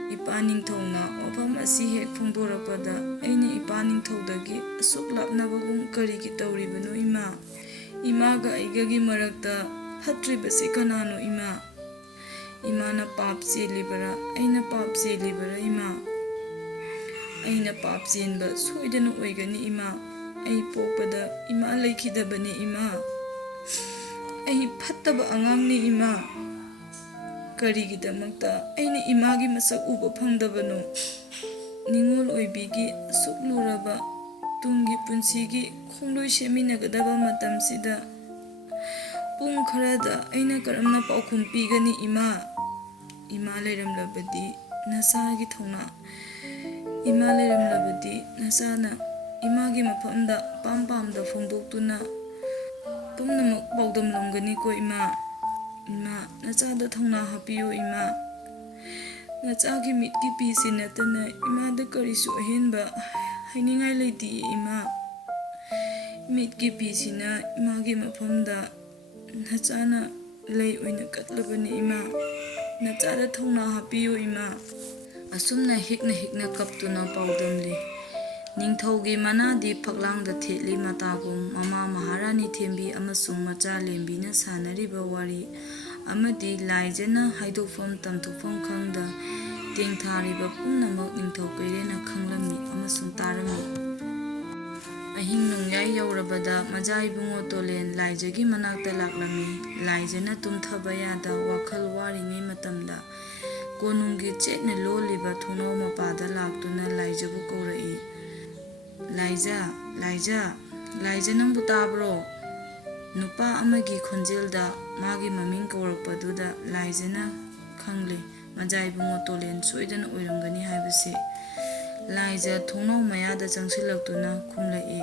ꯏꯄꯥ ꯅꯤꯡꯊꯧꯅ ꯋꯥꯐꯝ ꯑꯁꯤ ꯍꯦꯛ ꯐꯣꯡꯗꯣꯔꯛꯄꯗ ꯑꯩꯅ ꯏꯄꯥ ꯅꯤꯡꯊꯧꯗꯒꯤ ꯑꯁꯨꯛ ꯂꯥꯞꯅꯕꯒꯨꯝ ꯀꯔꯤꯒꯤ ꯇꯧꯔꯤꯕꯅꯣ ꯏꯃꯥ? ꯏꯃꯥꯒ ꯑꯩꯒꯒꯤ ꯃꯔꯛꯇ ꯐꯠꯇ꯭ꯔꯤꯕꯁꯤ ꯀꯅꯥꯅꯣ ꯏꯃꯥ? ꯏꯃꯥꯅ ꯄꯥꯞ ꯆꯦꯜꯂꯤꯕꯔꯥ ꯑꯩꯅ ꯄꯥꯞ ꯆꯦꯜꯂꯤꯕꯔꯥ ꯏꯃꯥ? ꯑꯩꯅ ꯄꯥꯞ ꯆꯦꯟꯕ ꯁꯣꯏꯗꯅ ꯑꯣꯏꯒꯅꯤ ꯏꯃꯥ꯫ ꯑꯩ ꯄꯣꯛꯄꯗ ꯏꯃꯥ ꯂꯩꯈꯤꯗꯕꯅꯤ ꯏꯃꯥ꯫ ꯑꯩ ꯐꯠꯇꯕ ꯑꯉꯥꯡꯅꯤ ꯏꯃꯥ꯫ ꯀꯔꯤꯒꯤꯗꯃꯛꯇ ꯑꯩꯅ ꯏꯃꯥꯒꯤ ꯃꯁꯛ ꯎꯕ ꯐꯪꯗꯕꯅꯣ? ꯅꯤꯡꯉꯣꯜ ꯑꯣꯏꯕꯤꯒꯤ ꯑꯁꯨꯛ ꯂꯨꯔꯕ ꯇꯨꯡꯒꯤ ꯄꯨꯟꯁꯤꯒꯤ ꯈꯣꯡꯂꯣꯏ ꯁꯦꯝꯃꯤꯟꯅꯒꯗꯕ ꯃꯇꯝꯁꯤꯗ ꯄꯨꯡ ꯈꯔꯗ ꯑꯩꯅ ꯀꯔꯝꯅ ꯄꯥꯎꯈꯨꯝ ꯄꯤꯒꯅꯤ ꯏꯃꯥ? ꯏꯃꯥ ꯂꯩꯔꯝꯂꯕꯗꯤ ꯅꯆꯥꯒꯤ ꯊꯧꯅꯥ, ꯏꯃꯥ ꯂꯩꯔꯝꯂꯕꯗꯤ ꯅꯆꯥꯅ ꯏꯃꯥꯒꯤ ꯃꯐꯝꯗ ꯑꯄꯥꯝ ꯄꯥꯝꯗ ꯐꯣꯡꯗꯣꯛꯇꯨꯅ ꯄꯨꯝꯅꯃꯛ ꯄꯥꯎꯗꯝꯂꯝꯒꯅꯤꯀꯣ ꯏꯃꯥ? ꯏꯃꯥ, ꯅꯆꯥꯗ ꯊꯧꯅꯥ ꯍꯥꯞꯄꯤꯌꯨ ꯏꯃꯥ꯫ ꯅꯆꯥꯒꯤ ꯃꯤꯠꯀꯤ ꯄꯤꯁꯤ ꯅꯠꯇꯅ ꯏꯃꯥꯗ ꯀꯔꯤꯁꯨ ꯑꯍꯦꯟꯕ ꯍꯥꯏꯅꯤꯡꯉꯥꯏ ꯂꯩꯇꯤꯌꯦ ꯏꯃꯥ꯫ ꯃꯤꯠꯀꯤ ꯄꯤꯁꯤꯅ ꯏꯃꯥꯒꯤ ꯃꯐꯝꯗ ꯅꯆꯥꯅ ꯂꯩ ꯑꯣꯏꯅ ꯀꯠꯂꯕꯅꯤ ꯏꯃꯥ꯫ ꯅꯆꯥꯗ ꯊꯧꯅꯥ ꯍꯥꯞꯄꯤꯌꯨ ꯏꯃꯥ꯫ ꯑꯁꯨꯝꯅ ꯍꯤꯛꯅ ꯍꯤꯛꯅ ꯀꯞꯇꯨꯅ ꯄꯥꯎꯗꯝꯂꯤ꯫ ꯅꯤꯡꯊꯧꯒꯤ ꯃꯅꯥꯗꯤ ꯐꯛꯂꯥꯡꯗ ꯊꯦꯠꯂꯤ ꯃꯇꯥꯒꯨꯝ ꯃꯃꯥ ꯃꯍꯥꯔꯥꯅꯤ ꯊꯦꯝꯕꯤ ꯑꯃꯁꯨꯡ ꯃꯆꯥ ꯂꯦꯝꯕꯤꯅ ꯁꯥꯅꯔꯤꯕ ꯋꯥꯔꯤ ꯑꯃꯗꯤ ꯂꯥꯏꯖꯅ ꯍꯥꯏꯗꯣꯛꯐꯝ ꯇꯝꯊꯣꯛꯐꯝ ꯈꯪꯗ ꯇꯦꯡꯊꯥꯔꯤꯕ ꯄꯨꯝꯅꯃꯛ ꯅꯤꯡꯊꯧ ꯀꯩꯔꯦꯟꯅ ꯈꯪꯂꯝꯃꯤ ꯑꯃꯁꯨꯡ ꯇꯥꯔꯝꯃꯤ꯫ ꯑꯍꯤꯡ ꯅꯣꯡꯌꯥꯏ ꯌꯧꯔꯕꯗ ꯃꯖꯥ ꯏꯕꯨꯡꯉꯣ ꯇꯣꯂꯦꯟ ꯂꯥꯏꯖꯒꯤ ꯃꯅꯥꯛꯇ ꯂꯥꯛꯂꯝꯃꯤ꯫ ꯂꯥꯏꯖꯅ ꯇꯨꯝꯊꯕ ꯌꯥꯗ ꯋꯥꯈꯜ ꯋꯥꯔꯤꯉꯩ ꯃꯇꯝꯗ ꯀꯣꯅꯨꯡꯒꯤ ꯆꯦꯠꯅ ꯂꯣꯜꯂꯤꯕ ꯊꯣꯡꯅꯥꯎ ꯃꯄꯥꯗ ꯂꯥꯛꯇꯨꯅ ꯂꯥꯏꯖꯕꯨ ꯀꯧꯔꯛꯏ꯫ ꯂꯥꯏꯖ, ꯂꯥꯏꯖ, ꯂꯥꯏꯖ ꯅꯪꯕꯨ ꯇꯥꯕ꯭ꯔꯣ? ꯅꯨꯄꯥ ꯑꯃꯒꯤ ꯈꯣꯟꯖꯦꯜꯗ ꯃꯥꯒꯤ ꯃꯃꯤꯡ ꯀꯧꯔꯛꯄꯗꯨꯗ ꯂꯥꯏꯖꯅ ꯈꯪꯂꯦ ꯃꯖꯥ ꯏꯕꯨꯡꯉꯣ ꯇꯣꯂꯦꯟ ꯁꯣꯏꯗꯅ ꯑꯣꯏꯔꯝꯒꯅꯤ ꯍꯥꯏꯕꯁꯤ꯫ ꯂꯥꯏꯖ ꯊꯣꯡꯅꯥꯎ ꯃꯌꯥꯗ ꯆꯪꯁꯤꯜꯂꯛꯇꯨꯅ ꯈꯨꯝꯂꯛꯏ,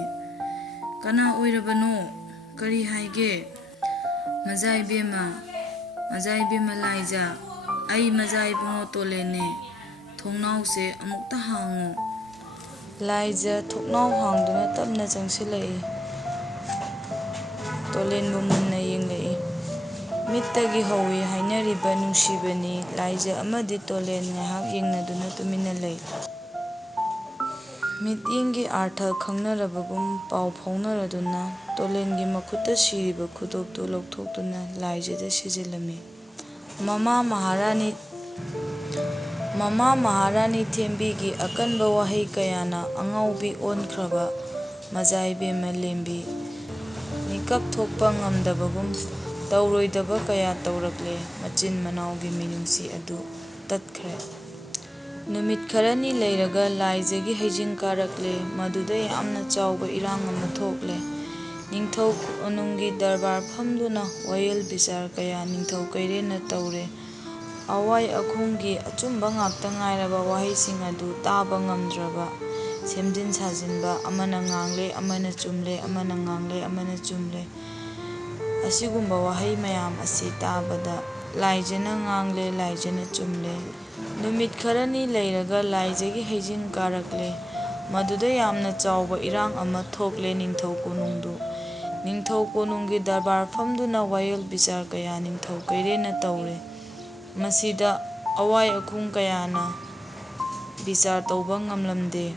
ꯀꯅꯥ ꯑꯣꯏꯔꯕꯅꯣ? ꯀꯔꯤ ꯍꯥꯏꯒꯦ? ꯃꯖꯥ ꯏꯕꯦꯝꯃ, ꯃꯖꯥ ꯏꯕꯦꯝꯃ ꯂꯥꯏꯖ, ꯑꯩ ꯃꯖꯥ ꯏꯕꯨꯡꯉꯣ ꯇꯣꯂꯦꯟꯅꯦ꯫ ꯊꯣꯡꯅꯥꯎꯁꯦ ꯑꯃꯨꯛꯇ ꯍꯥꯡꯉꯣ꯫ ꯂꯥꯏꯖ ꯊꯣꯡꯅꯥꯎ ꯍꯥꯡꯗꯨꯅ ꯇꯞꯅ ꯆꯪꯁꯤꯜꯂꯛꯏ꯫ ꯇꯣꯂꯦꯟꯕꯨ ꯃꯨꯟꯅ ꯌꯦꯡꯂꯛꯏ꯫ ꯃꯤꯠꯇꯒꯤ ꯍꯧꯏ ꯍꯥꯏꯅꯔꯤꯕ ꯅꯨꯡꯁꯤꯕꯅꯤ ꯂꯥꯏꯖ ꯑꯃꯗꯤ ꯇꯣꯂꯦꯟ ꯉꯥꯏꯍꯥꯛ ꯌꯦꯡꯅꯗꯨꯅ ꯇꯨꯃꯤꯟꯅ ꯂꯩ꯫ ꯃꯤꯠꯌꯦꯡꯒꯤ ꯑꯥꯔꯊ ꯈꯪꯅꯔꯕꯒꯨꯝ ꯄꯥꯎ ꯐꯥꯎꯅꯔꯗꯨꯅ ꯇꯣꯂꯦꯟꯒꯤ ꯃꯈꯨꯠꯇ ꯁꯤꯔꯤꯕ ꯈꯨꯗꯣꯞꯇꯨ ꯂꯧꯊꯣꯛꯇꯨꯅ ꯂꯥꯏꯖꯗ ꯁꯤꯖꯤꯜꯂꯝꯃꯤ꯫ ꯃꯃꯥ ꯃꯍꯥꯔꯥꯅꯤ ꯊꯦꯝꯕꯤꯒꯤ ꯑꯀꯟꯕ ꯋꯥꯍꯩ ꯀꯌꯥꯅ ꯑꯉꯥꯎꯕꯤ ꯑꯣꯟꯈ꯭ꯔꯕ ꯃꯖꯥ ꯏꯕꯦꯝꯃ ꯂꯦꯝꯕꯤ ꯃꯤꯀꯞ ꯊꯣꯛꯄ ꯉꯝꯗꯕꯒꯨꯝ ꯇꯧꯔꯣꯏꯗꯕ ꯀꯌꯥ ꯇꯧꯔꯛꯂꯦ꯫ ꯃꯆꯤꯟ ꯃꯅꯥꯎꯒꯤ ꯃꯤꯅꯨꯡꯁꯤ ꯑꯗꯨ ꯇꯠꯈ꯭ꯔꯦ꯫ ꯅꯨꯃꯤꯠ ꯈꯔꯅꯤ ꯂꯩꯔꯒ ꯂꯥꯏꯖꯒꯤ ꯍꯩꯖꯤꯡ ꯀꯥꯔꯛꯂꯦ꯫ ꯃꯗꯨꯗ ꯌꯥꯝꯅ ꯆꯥꯎꯕ ꯏꯔꯥꯡ ꯑꯃ ꯊꯣꯛꯂꯦ꯫ ꯅꯤꯡꯊꯧ ꯅꯤꯡꯊꯧ ꯀꯣꯅꯨꯡꯒꯤ ꯗꯔꯕꯥꯔ ꯐꯝꯗꯨꯅ ꯋꯥꯌꯦꯜ ꯕꯤꯆꯥꯔ ꯀꯌꯥ ꯅꯤꯡꯊꯧ ꯀꯩꯔꯦꯜꯅ ꯇꯧꯔꯦ꯫ ꯑꯋꯥꯏ ꯑꯈꯨꯝꯒꯤ ꯑꯆꯨꯝꯕ ꯉꯥꯛꯇ ꯉꯥꯏꯔꯕ ꯋꯥꯍꯩꯁꯤꯡ ꯑꯗꯨ ꯇꯥꯕ ꯉꯝꯗ꯭ꯔꯕ, ꯁꯦꯝꯖꯤꯟ ꯁꯥꯖꯤꯟꯕ, ꯑꯃꯅ ꯉꯥꯡꯂꯦ ꯑꯃꯅ ꯆꯨꯝꯂꯦ, ꯑꯃꯅ ꯉꯥꯡꯂꯦ ꯑꯃꯅ ꯆꯨꯝꯂꯦ, ꯑꯁꯤꯒꯨꯝꯕ ꯋꯥꯍꯩ ꯃꯌꯥꯝ ꯑꯁꯤ ꯇꯥꯕꯗ ꯂꯥꯏꯖꯅ ꯉꯥꯡꯂꯦ, ꯂꯥꯏꯖꯅ ꯆꯨꯝꯂꯦ꯫ ꯅꯨꯃꯤꯠ ꯈꯔꯅꯤ ꯂꯩꯔꯒ ꯂꯥꯏꯖꯒꯤ ꯍꯩꯖꯤꯡ ꯀꯥꯔꯛꯂꯦ꯫ ꯃꯗꯨꯗ ꯌꯥꯝꯅ ꯆꯥꯎꯕ ꯏꯔꯥꯡ ꯑꯃ ꯊꯣꯛꯂꯦ꯫ ꯅꯤꯡꯊꯧ ꯀꯣꯅꯨꯡꯗꯨ ꯅꯤꯡꯊꯧ ꯀꯣꯅꯨꯡꯒꯤ ꯗꯔꯕꯥꯔ ꯐꯝꯗꯨꯅ ꯋꯥꯌꯦꯜ ꯕꯤꯆꯥꯔ ꯀꯌꯥ ꯅꯤꯡꯊꯧ ꯀꯩꯔꯦꯜꯅ ꯇꯧꯔꯦ꯫ ꯃꯁꯤꯗ ꯑꯋꯥꯏ ꯑꯈꯨꯝ ꯀꯌꯥꯅ ꯕꯤꯆꯥꯔ ꯇꯧꯕ ꯉꯝꯂꯝꯗꯦ꯫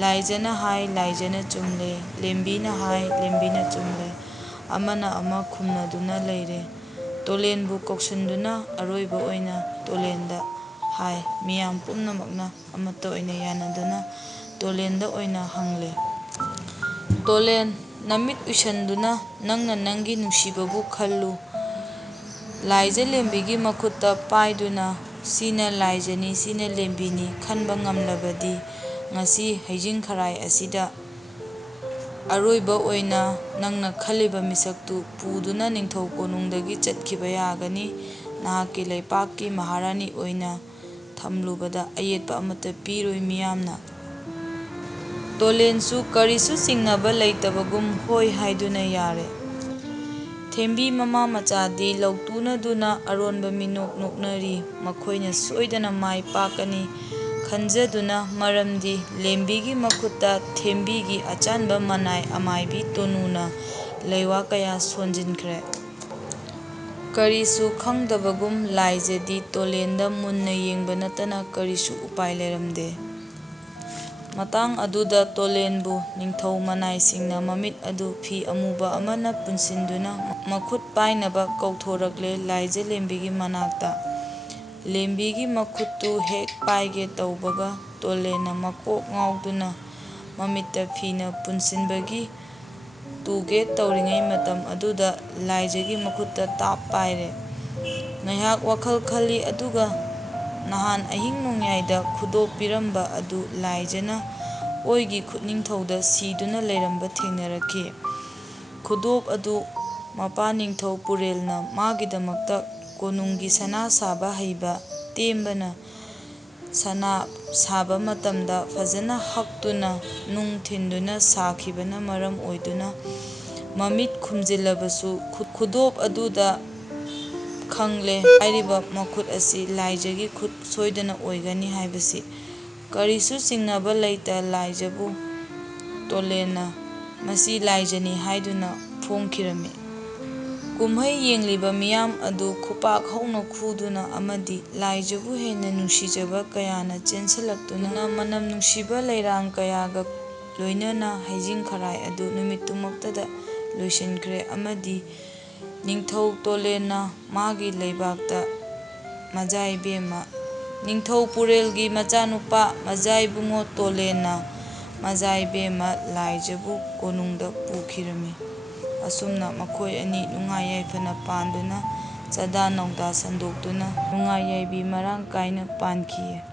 ꯂꯥꯏꯖꯅ ꯍꯥꯏ ꯂꯥꯏꯖꯅ ꯆꯨꯝꯂꯦ, ꯂꯦꯝꯕꯤꯅ ꯍꯥꯏ ꯂꯦꯝꯕꯤꯅ ꯆꯨꯝꯂꯦ, ꯑꯃꯅ ꯑꯃ ꯈꯨꯝꯅꯗꯨꯅ ꯂꯩꯔꯦ꯫ ꯇꯣꯂꯦꯟꯕꯨ ꯀꯧꯁꯤꯟꯗꯨꯅ ꯑꯔꯣꯏꯕ ꯑꯣꯏꯅ ꯇꯣꯂꯦꯟꯗ ꯍꯥꯏ꯫ ꯃꯤꯌꯥꯝ ꯄꯨꯝꯅꯃꯛꯅ ꯑꯃꯠꯇ ꯑꯣꯏꯅ ꯌꯥꯅꯗꯨꯅ ꯇꯣꯂꯦꯟꯗ ꯑꯣꯏꯅ ꯍꯪꯂꯦ꯫ ꯇꯣꯂꯦꯟ, ꯅꯃꯤꯠ ꯎꯏꯁꯟꯗꯨꯅ ꯅꯪꯅ ꯅꯪꯒꯤ ꯅꯨꯡꯁꯤꯕꯕꯨ ꯈꯜꯂꯨ꯫ ꯂꯥꯏꯖ ꯂꯦꯝꯕꯤꯒꯤ ꯃꯈꯨꯠꯇ ꯄꯥꯏꯗꯨꯅ ꯁꯤꯅ ꯂꯥꯏꯖꯅꯤ ꯁꯤꯅ ꯂꯦꯝꯕꯤꯅꯤ ꯈꯟꯕ ꯉꯝꯂꯕꯗꯤ ꯉꯁꯤ ꯍꯩꯖꯤꯡ ꯈꯔꯥꯏ ꯑꯁꯤꯗ ꯑꯔꯣꯏꯕ ꯑꯣꯏꯅ ꯅꯪꯅ ꯈꯜꯂꯤꯕ ꯃꯤꯁꯛꯇꯨ ꯄꯨꯗꯨꯅ ꯅꯤꯡꯊꯧ ꯀꯣꯅꯨꯡꯗꯒꯤ ꯆꯠꯈꯤꯕ ꯌꯥꯒꯅꯤ꯫ ꯅꯍꯥꯛꯀꯤ ꯂꯩꯄꯥꯛꯀꯤ ꯃꯍꯥꯔꯥꯅꯤ ꯑꯣꯏꯅ ꯊꯝꯂꯨꯕꯗ ꯑꯌꯦꯠꯄ ꯑꯃꯠꯇ ꯄꯤꯔꯣꯏ꯫ ꯃꯤꯌꯥꯝꯅ ꯇꯣꯂꯦꯟꯁꯨ ꯀꯔꯤꯁꯨ ꯆꯤꯡꯅꯕ ꯂꯩꯇꯕꯒꯨꯝ ꯍꯣꯏ ꯍꯥꯏꯗꯨꯅ ꯌꯥꯔꯦ꯫ ꯊꯦꯝꯕꯤ ꯃꯃꯥ ꯃꯆꯥꯗꯤ ꯂꯧꯇꯨꯅꯗꯨꯅ ꯑꯔꯣꯟꯕ ꯃꯤꯅꯣꯛ ꯅꯣꯛꯅꯔꯤ꯫ ꯃꯈꯣꯏꯅ ꯁꯣꯏꯗꯅ ꯃꯥꯏ ꯄꯥꯛꯀꯅꯤ ꯈꯟꯖꯗꯨꯅ, ꯃꯔꯝꯗꯤ ꯂꯦꯝꯕꯤꯒꯤ ꯃꯈꯨꯠꯇ ꯊꯦꯝꯕꯤꯒꯤ ꯑꯆꯥꯟꯕ ꯃꯅꯥꯏ ꯑꯃꯥꯏꯕꯤ ꯇꯣꯅꯨꯅ ꯂꯩꯋꯥ ꯀꯌꯥ ꯁꯣꯟꯖꯤꯟꯈ꯭ꯔꯦ꯫ ꯀꯔꯤꯁꯨ ꯈꯪꯗꯕꯒꯨꯝ ꯂꯥꯏꯖꯗꯤ ꯇꯣꯂꯦꯟꯗ ꯃꯨꯟꯅ ꯌꯦꯡꯕ ꯅꯠꯇꯅ ꯀꯔꯤꯁꯨ ꯎꯄꯥꯏ ꯂꯩꯔꯝꯗꯦ꯫ ꯃꯇꯥꯡ ꯑꯗꯨꯗ ꯇꯣꯂꯦꯟꯕꯨ ꯅꯤꯡꯊꯧ ꯃꯅꯥꯏꯁꯤꯡꯅ ꯃꯃꯤꯠ ꯑꯗꯨ ꯐꯤ ꯑꯃꯨꯕ ꯑꯃꯅ ꯄꯨꯟꯁꯤꯟꯗꯨꯅ ꯃꯈꯨꯠ ꯄꯥꯏꯅꯕ ꯀꯧꯊꯣꯔꯛꯂꯦ ꯂꯥꯏꯖ ꯂꯦꯝꯕꯤꯒꯤ ꯃꯅꯥꯛꯇ꯫ ꯂꯦꯝꯕꯤꯒꯤ ꯃꯈꯨꯠꯇꯨ ꯍꯦꯛ ꯄꯥꯏꯒꯦ ꯇꯧꯕꯒ ꯇꯣꯂꯦꯟꯅ ꯃꯀꯣꯛ ꯉꯥꯎꯗꯨꯅ ꯃꯃꯤꯠꯇ ꯐꯤꯅ ꯄꯨꯟꯁꯤꯟꯕꯒꯤ ꯇꯨꯒꯦ ꯇꯧꯔꯤꯉꯩ ꯃꯇꯝ ꯑꯗꯨꯗ ꯂꯥꯏꯖꯒꯤ ꯃꯈꯨꯠꯇ ꯇꯥꯞ ꯄꯥꯏꯔꯦ꯫ ꯉꯥꯏꯍꯥꯛ ꯋꯥꯈꯜ ꯈꯜꯂꯤ, ꯑꯗꯨꯒ ꯅꯍꯥꯟ ꯑꯍꯤꯡ ꯅꯣꯡꯌꯥꯏꯗ ꯈꯨꯗꯣꯞ ꯄꯤꯔꯝꯕ ꯑꯗꯨ ꯂꯥꯏꯖꯅ ꯑꯣꯏꯒꯤ ꯈꯨꯠꯅꯤꯡꯊꯧꯗ ꯁꯤꯗꯨꯅ ꯂꯩꯔꯝꯕ ꯊꯦꯡꯅꯔꯛꯈꯤ꯫ ꯈꯨꯗꯣꯞ ꯑꯗꯨ ꯃꯄꯥꯅꯤꯡꯊꯧ ꯄꯨꯔꯦꯜꯅ ꯃꯥꯒꯤꯗꯃꯛꯇ ꯀꯣꯅꯨꯡꯒꯤ ꯁꯅꯥ ꯁꯥꯕ ꯍꯩꯕ ꯇꯦꯝꯕꯅ ꯁꯅꯥ ꯁꯥꯕ ꯃꯇꯝꯗ ꯐꯖꯅ ꯍꯛꯇꯨꯅ ꯅꯨꯡ ꯊꯤꯟꯗꯨꯅ ꯁꯥꯈꯤꯕꯅ ꯃꯔꯝ ꯑꯣꯏꯗꯨꯅ ꯃꯃꯤꯠ ꯈꯨꯝꯖꯤꯜꯂꯕꯁꯨ ꯈꯨꯗꯣꯞ ꯑꯗꯨꯗ ꯈꯪꯂꯦ ꯍꯥꯏꯔꯤꯕ ꯃꯈꯨꯠ ꯑꯁꯤ ꯂꯥꯏꯖꯒꯤ ꯈꯨꯠ ꯁꯣꯏꯗꯅ ꯑꯣꯏꯒꯅꯤ ꯍꯥꯏꯕꯁꯤ꯫ ꯀꯔꯤꯁꯨ ꯆꯤꯡꯅꯕ ꯂꯩꯇ ꯂꯥꯏꯖꯕꯨ ꯇꯣꯂꯦꯟꯅ ꯃꯁꯤ ꯂꯥꯏꯖꯅꯤ ꯍꯥꯏꯗꯨꯅ ꯐꯣꯡꯈꯤꯔꯝꯃꯤ꯫ ꯀꯨꯝꯍꯩ ꯌꯦꯡꯂꯤꯕ ꯃꯤꯌꯥꯝ ꯑꯗꯨ ꯈꯨꯄꯥꯛ ꯍꯧꯅ ꯈꯨꯗꯨꯅ ꯑꯃꯗꯤ ꯂꯥꯏꯖꯕꯨ ꯍꯦꯟꯅ ꯅꯨꯡꯁꯤꯖꯕ ꯀꯌꯥꯅ ꯆꯦꯟꯁꯤꯜꯂꯛꯇꯨꯅ ꯃꯅꯝ ꯅꯨꯡꯁꯤꯕ ꯂꯩꯔꯥꯡ ꯀꯌꯥꯒ ꯂꯣꯏꯅꯅ ꯍꯩꯖꯤꯡ ꯈꯔꯥꯏ ꯑꯗꯨ ꯅꯨꯃꯤꯠꯇꯨꯃꯛꯇꯗ ꯂꯣꯏꯁꯤꯟꯈ꯭ꯔꯦ ꯑꯃꯗꯤ ꯅꯤꯡꯊꯧ ꯇꯣꯂꯦꯟꯅ ꯃꯥꯒꯤ ꯂꯩꯕꯥꯛꯇ ꯃꯖꯥꯏꯕꯦꯝꯃ ꯅꯤꯡꯊꯧ ꯄꯨꯔꯦꯜꯒꯤ ꯃꯆꯥꯅꯨꯄꯥ ꯃꯖꯥꯏꯕꯨꯡꯉꯣ ꯇꯣꯂꯦꯟꯅ ꯃꯖꯥꯏꯕꯦꯝꯃ ꯂꯥꯏꯖꯕꯨ ꯀꯣꯅꯨꯡꯗ ꯄꯨꯈꯤꯔꯝꯃꯤ꯫ ꯑꯁꯨꯝꯅ ꯃꯈꯣꯏ ꯑꯅꯤ ꯅꯨꯡꯉꯥꯏ ꯌꯥꯏꯐꯅ ꯄꯥꯟꯗꯨꯅ ꯆꯥꯗꯥ ꯅꯧꯗꯥ ꯁꯟꯗꯣꯛꯇꯨꯅ ꯅꯨꯡꯉꯥꯏ ꯌꯥꯏꯕꯤ ꯃꯔꯥꯡ ꯀꯥꯏꯅ ꯄꯥꯟꯈꯤꯌꯦ꯫